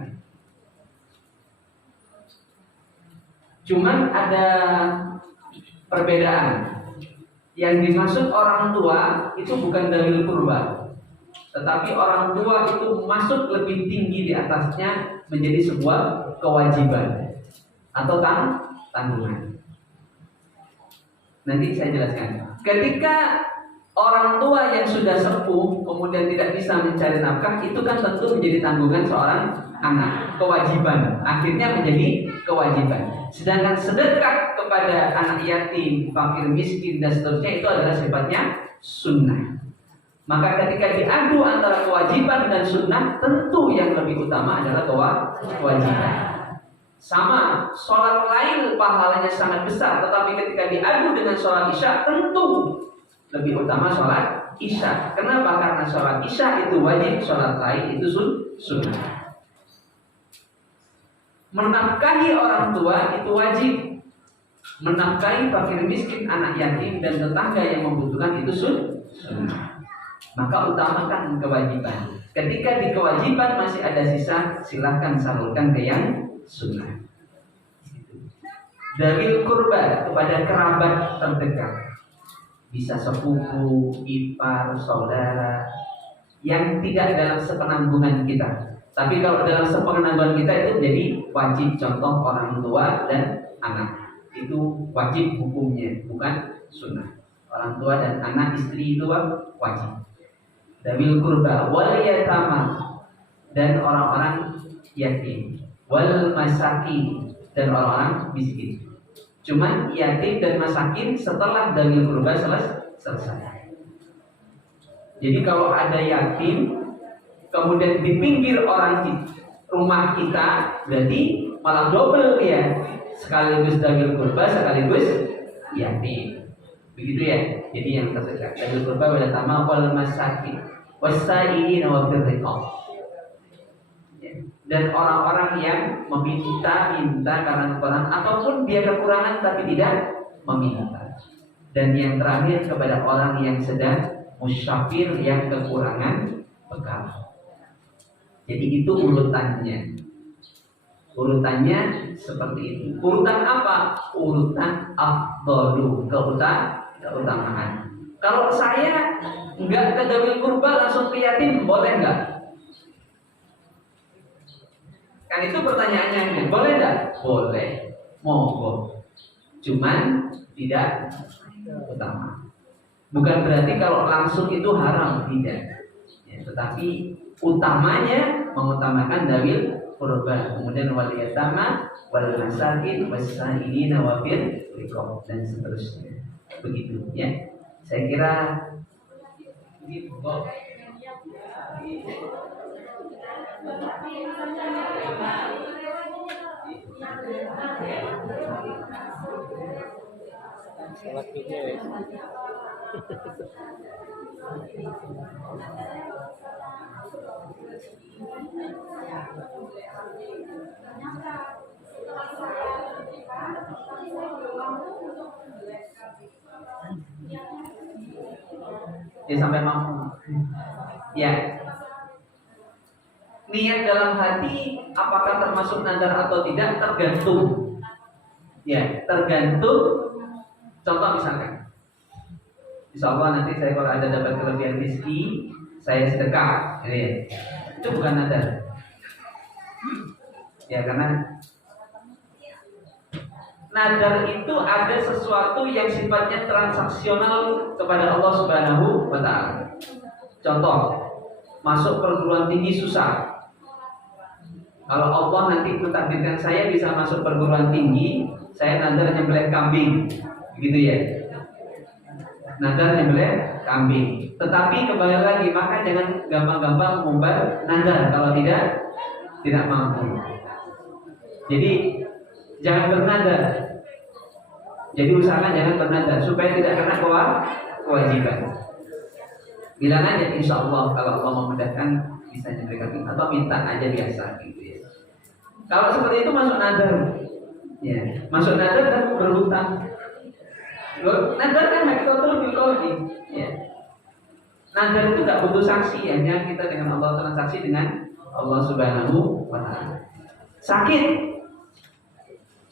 Cuman ada perbedaan. Yang dimaksud orang tua itu bukan dawil kurba, tetapi orang tua itu masuk lebih tinggi di atasnya menjadi sebuah kewajiban atau tanggungan. Nanti saya jelaskan. Ketika orang tua yang sudah sepuh kemudian tidak bisa mencari nafkah, itu kan tentu menjadi tanggungan seorang anak, kewajiban. Akhirnya menjadi kewajiban. Sedangkan sedekah kepada anak yatim, fakir miskin dan seterusnya itu adalah sifatnya sunnah. Maka ketika diadu antara kewajiban dan sunnah, tentu yang lebih utama adalah kewajiban. Sama, sholat lain pahalanya sangat besar, tetapi ketika diadu dengan sholat isya, tentu lebih utama sholat isya. Kenapa? Karena sholat isya itu wajib, sholat lain itu sunnah. Menafkahi orang tua itu wajib. Menafkahi fakir miskin, anak yatim dan tetangga yang membutuhkan itu sunnah. Maka utamakan kewajiban. Ketika di kewajiban masih ada sisa, silahkan salurkan ke yang sunnah. Dawil kurba kepada kerabat terdekat, bisa sepupu, ipar, saudara, yang tidak dalam sepenanggungan kita. Tapi kalau dalam sepenanggungan kita itu jadi wajib. Contoh orang tua dan anak, itu wajib hukumnya, bukan sunnah. Orang tua dan anak, istri itu wajib. Dawil kurba wal yatama, dan orang-orang yatim, wal masakin, dan orang-orang miskin. Cuman yatim dan masakin setelah dawil kurba selesai. Jadi kalau ada yatim kemudian di pinggir orang rumah kita, berarti malah double dia, sekaligus dawil kurba sekaligus yatim. Begitu ya. Jadi yang terdekat dawil kurba pada tama wal masakin wasaili nawafir riqab. Dan orang-orang yang meminta karena kekurangan ataupun dia kekurangan tapi tidak meminta. Dan yang terakhir kepada orang yang sedang musyafir yang kekurangan bekal. Jadi itu urutannya. Urutannya seperti itu. Urutan apa? Urutan afdalu, keutamaan. Kalau saya enggak ke dawil kurba langsung ke yatim, boleh enggak? Kan itu pertanyaannya, boleh enggak? Boleh. Monggo. Cuman tidak utama. Bukan berarti kalau langsung itu haram, tidak. Ya, tetapi utamanya mengutamakan dawil kurba, kemudian wal yatama, wal masakin, wasailina wafir riqab dan seterusnya. Begitu ya. Saya kira ini ya sampai mampu. Ya. Niat dalam hati apakah termasuk nadar atau tidak tergantung. Ya, tergantung. Contoh misalkan, insya Allah nanti saya kalau ada dapat kelebihan rezeki, saya sedekah. Ya. Itu bukan nadar. Ya, karena nadar itu ada sesuatu yang sifatnya transaksional kepada Allah Subhanahu wa Ta'ala. Contoh, masuk perguruan tinggi susah. Kalau Allah nanti mentakdirkan saya bisa masuk perguruan tinggi, saya nadar nyembelih kambing, begitu ya. Nadar nyembelih kambing. Tetapi kembali lagi, maka jangan gampang-gampang mengumbar nadar kalau tidak mampu. Jadi jangan bernadar. Jadi usahakan jangan bernadar supaya tidak kena kewajiban. Bilang aja insya Allah kalau Allah memudahkan bisa nyembelih kambing atau minta aja biasa gitu ya. Kalau seperti itu masuk nadar, ya masuk nadar dan berhutang. Nadar kan hakikatul bilqauli, ya. Nadar itu tidak butuh saksi, hanya kita dengan Allah transaksi dengan Allah Subhanahu wa Ta'ala. Sakit,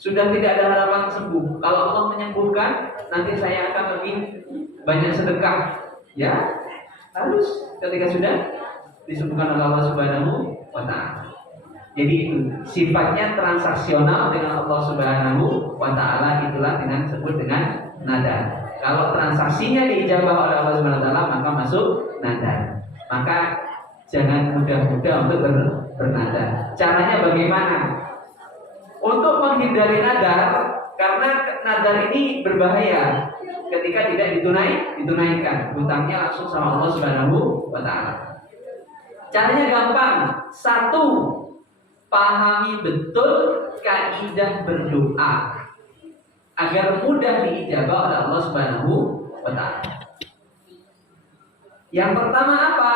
sudah tidak ada harapan sembuh. Kalau Allah menyembuhkan, nanti saya akan lebih banyak sedekah. Ya, harus ketika sudah disembuhkan oleh Allah Subhanahu wa Ta'ala. Jadi itu sifatnya transaksional dengan Allah Subhanahu wa Ta'ala, itulah dengan sebut dengan nadar. Kalau transaksinya diijabah oleh Allah Subhanahu wa Ta'ala, maka masuk nadar. Maka jangan mudah-mudah untuk bernadar. Caranya bagaimana? Untuk menghindari nadar, karena nadar ini berbahaya ketika tidak ditunaikan. Hutangnya langsung sama Allah Subhanahu wa Ta'ala. Caranya gampang. Satu, pahami betul kaidah berdoa agar mudah diijabah oleh Allah Subhanahu wa Ta'ala. Yang pertama apa?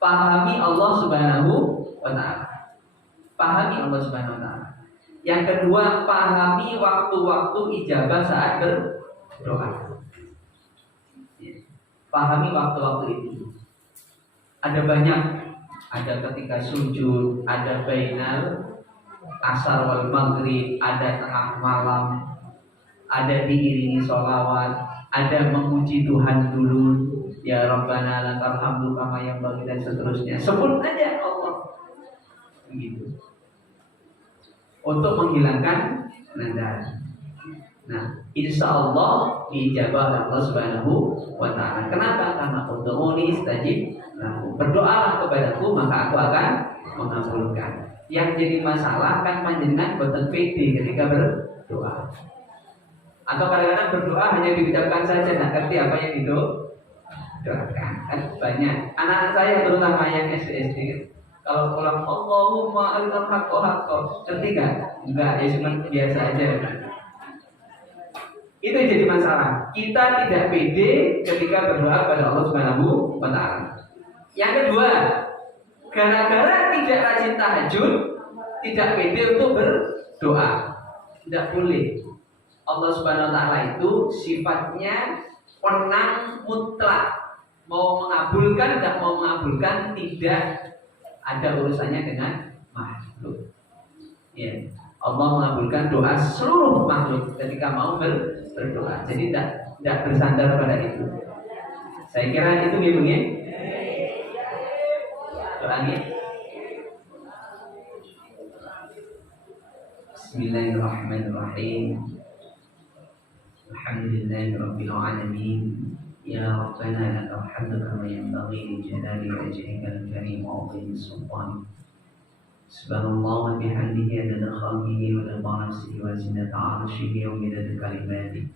Pahami Allah Subhanahu wa Ta'ala. Pahami Allah Subhanahu wa Ta'ala. Yang kedua, pahami waktu-waktu ijabah saat berdoa. Pahami waktu-waktu itu. Ada banyak. Ada ketika sujud, ada bainal asar wal maghrib, ada tengah malam, ada diiringi sholawat, ada memuji Tuhan dulu, ya Rabbana lakal hamdu kama yang bagi dan seterusnya. Sebut aja Allah. Begitu. Untuk menghilangkan nadar. Nah, insya Allah diijabah Allah Subhanahu wa Ta'ala. Kenapa? Karena ud'uni istajib lahu. Berdoalah kepadaku maka aku akan mengabulkan. Yang jadi masalah kan panjenengan boten pede ketika berdoa. Atau kadang-kadang berdoa hanya diucapkan saja, nggak ngerti apa yang didoakan. Kan banyak anak-anak saya terutama yang SD. Kalau pulang Allahumma arinal haqqa haqqa, ngerti nggak? Enggak, ya cuma biasa aja. Itu jadi masalah. Kita tidak pede ketika berdoa kepada Allah Subhanahu wa taala. Yang kedua, gara-gara tidak rajin tahajud, tidak pede untuk berdoa. Tidak boleh. Allah Subhanahu wa taala itu sifatnya penang mutlak. Mau mengabulkan, tidak mau mengabulkan, tidak ada urusannya dengan makhluk. Ya, Allah mengabulkan doa seluruh makhluk ketika mau berdoa. Jadi tidak bersandar pada itu. Saya kira itu gimana? Doanya. Bismillahirrahmanirrahim. Alhamdulillahirabbil alamin. Ya Rabbana lakal hamdu kama yanbaghi li jalali wajhikal karim wa 'azimi sultanik. Subhanallah wa bihamdihi adada khalqihi wa rida nafsihi wa zinata 'arshihi wa midada kalimatihi.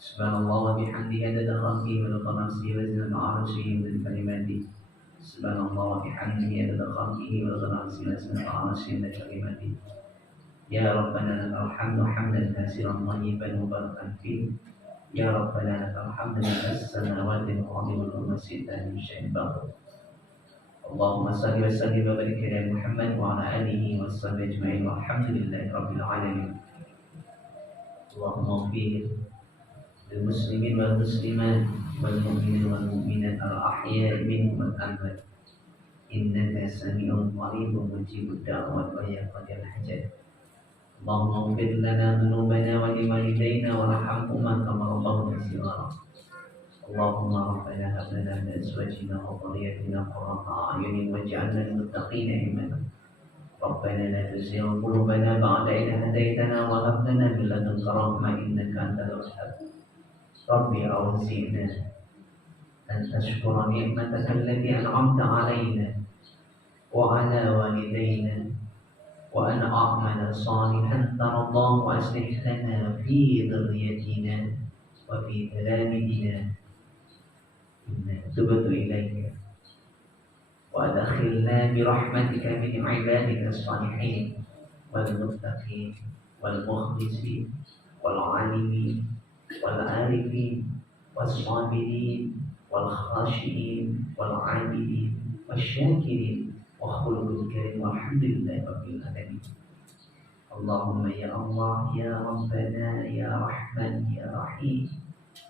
Subhanallah wa bihamdihi adada khalqihi wa rida nafsihi wa zinata 'arshihi wa midada kalimatihi. Subhanallah wa bihamdihi adada khalqihi wa rida nafsihi wa zinata 'arshihi wa midada kalimatihi. Ya Rabbana lakal hamdu hamdan katsiran thayyiban mubarakan fihi. Ya Rabbana lakal hamdu minas samawati wal ardi wa ma shi'ta min syai'in ba'd. Allahumma shalli wa sallim wa barik ala Muhammad wa ala alihi wa sahbihi ajma'in walhamdulillahi rabbil alamin. Allahumma ighfir lil muslimin wal muslimat wal mu'minin wal mu'minat al ahya'i minhum wal amwat. Innaka sami'un qaribun mujibud da'wat wa ya qadil hajat. Allahumma ighfir lana dhunubana wa liwalidayna warhamhuma kama rabbawna shighara. Allahumma rabbana hab lana min azwajina wa dhurriyyatina qurrata a'yunin waj'alna lil muttaqina imama. Rabbana la tuzigh qulubana ba'da idh hadaytana wa hab lana min ladunka rahmah innaka antal wahhab. Rabbi awzi'na an nashkura ni'mataka allati an'amta 'alaina wa 'ala walidayna وأن أعمل صالحا ترضاه وأصلح لنا في ذريتنا وفي تلامذنا إنا تبت إليك وأدخلنا برحمتك من عبادك الصالحين والمتقين والمخلصين والعالمين والعارفين والصابرين والخاشعين والعابدين والشاكرين وخلق الكريم والحمد لله رب العالمين. اللهم يا الله يا ربنا يا رحمن يا رحيم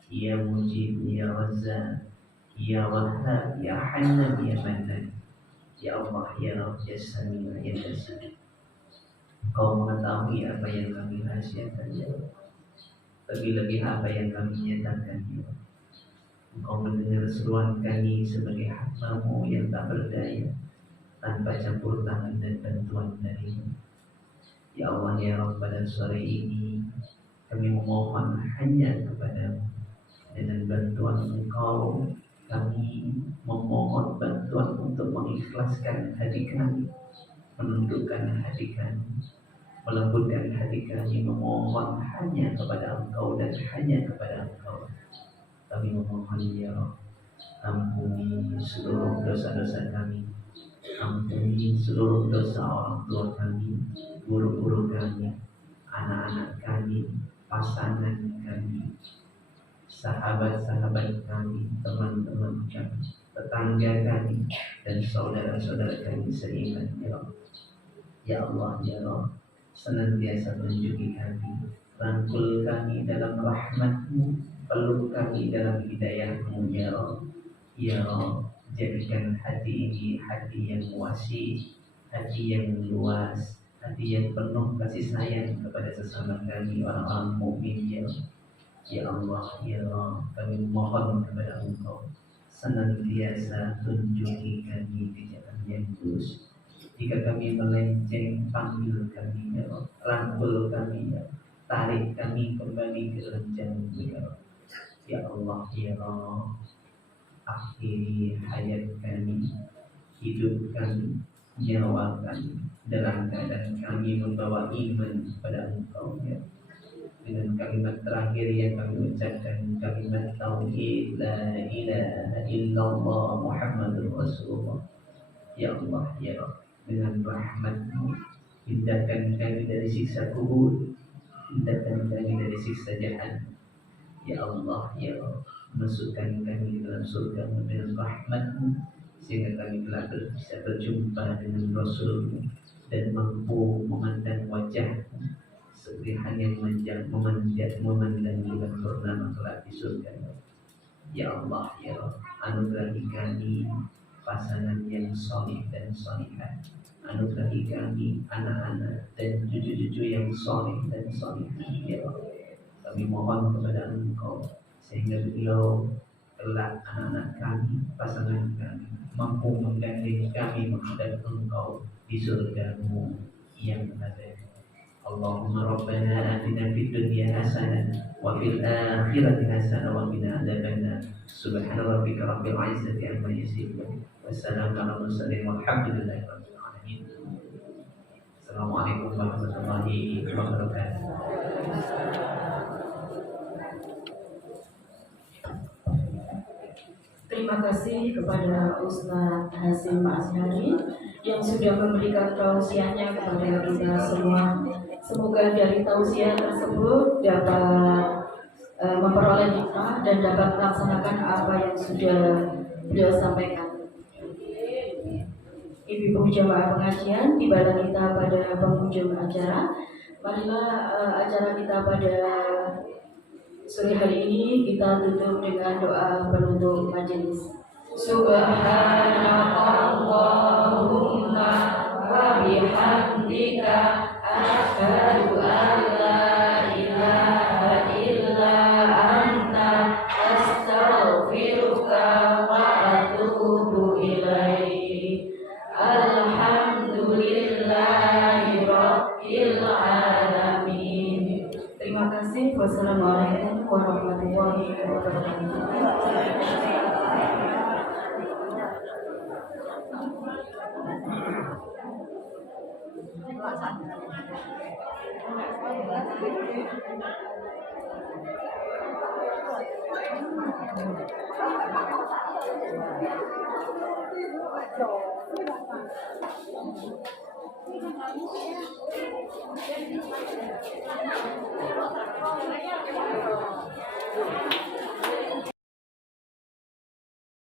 يا مجيب يا رزاق يا وهاب يا حنان يا منان ya Allah ya Rabb ya Sami ya Basir. Kau mengetahui apa yang kami rahasiakan ya Allah, lebih-lebih apa yang kami nyatakan ya Allah. Engkau mendengar seruan kami sebagai hamba-Mu yang tak berdaya tanpa campur tangan dan bantuan darimu. Ya Allah ya Rabb, pada sore ini kami memohon hanya kepadamu. Dengan bantuan Engkau kami memohon bantuan untuk mengikhlaskan hati kami, menundukkan hati kami, melembutkan hati kami, memohon hanya kepada Engkau dan hanya kepada Engkau. Kami memohon ya Rabb, ampuni seluruh dosa-dosa kami, ampuni seluruh dosa orang tua kami, guru-guru kami, anak-anak kami, pasangan kami, sahabat-sahabat kami, teman-teman kami, tetangga kami, dan saudara-saudara kami seiman ya Allah. Ya Allah ya Allah, senantiasa tunjuki kami, rangkul kami dalam rahmat-Mu, peluk kami dalam hidayah-Mu ya Allah. Ya Allah, jadikan hati ini hati yang wasi, hati yang luas, hati yang penuh kasih sayang kepada sesama kami orang-orang mukmin ya Allah. Ya Allah, ya Allah, kami mohon kepada Engkau senantiasa tunjuki kami di jalan yang lurus. Jika kami melenceng, panggil kami ya Allah, rangkul kami ya Allah, tarik kami kembali ke dalam jalan ya Allah. Ya Allah, ya Allah, akhiri hayat kami, hidup kami, nyawa kami dalam keadaan kami membawa iman kepada Engkau ya. Dengan kalimat terakhir yang kami ucapkan, kalimat tauhid la ilaha illallah Muhammadur Rasulullah. Ya Allah, ya Rabb, dengan rahmat-Mu hindarkan kami dari siksa kubur, hindarkan kami dari siksa jahanam. Ya Allah, ya Rabb, masukkan kami dalam surga-Mu dengan rahmat-Mu, sehingga kami telah bisa berjumpa dengan Rasul-Mu dan mampu memandang wajah-Mu seperti hanya memandang bulan purnama kelak di surga. Ya Allah, ya Rabb, anugerahi kami pasangan yang soleh dan solihah. Anugerahi kami anak-anak dan cucu-cucu yang soleh dan solihah. Ya Rabb, kami mohon kepada Engkau sehingga beliau kelak anak-anak kami, pasangan kami mampu menggandeng kami menghadap Engkau di surga-Mu yang ada. Allahumma rabbana atina fid dunya hasanah wa fil akhirati hasanah wa qina adzabannar. Subhana rabbika rabbil izzati amma yasifun. Wassalamu ala mursalin walhamdulillahi rabbil alamin. Assalamualaikum warahmatullahi wabarakatuh. Terima kasih kepada Ustaz Hasyim Asyari yang sudah memberikan tausiahnya kepada kita semua. Semoga dari tausiah tersebut dapat memperoleh hikmah dan dapat melaksanakan apa yang sudah beliau sampaikan. Ibu-ibu jamaah pengajian, tibalah kita pada penghujung acara. Marilah acara kita pada sore hari ini kita tutup dengan doa penutup majelis. Subhanakallahumma wa bihamdika asyhadu an la ilaha illa anta astaghfiruka wa atubu ilaik. Alhamdulillahi rabbil alamin. Terima kasih. Wassalamualaikum warahmatullahi wabarakatuh.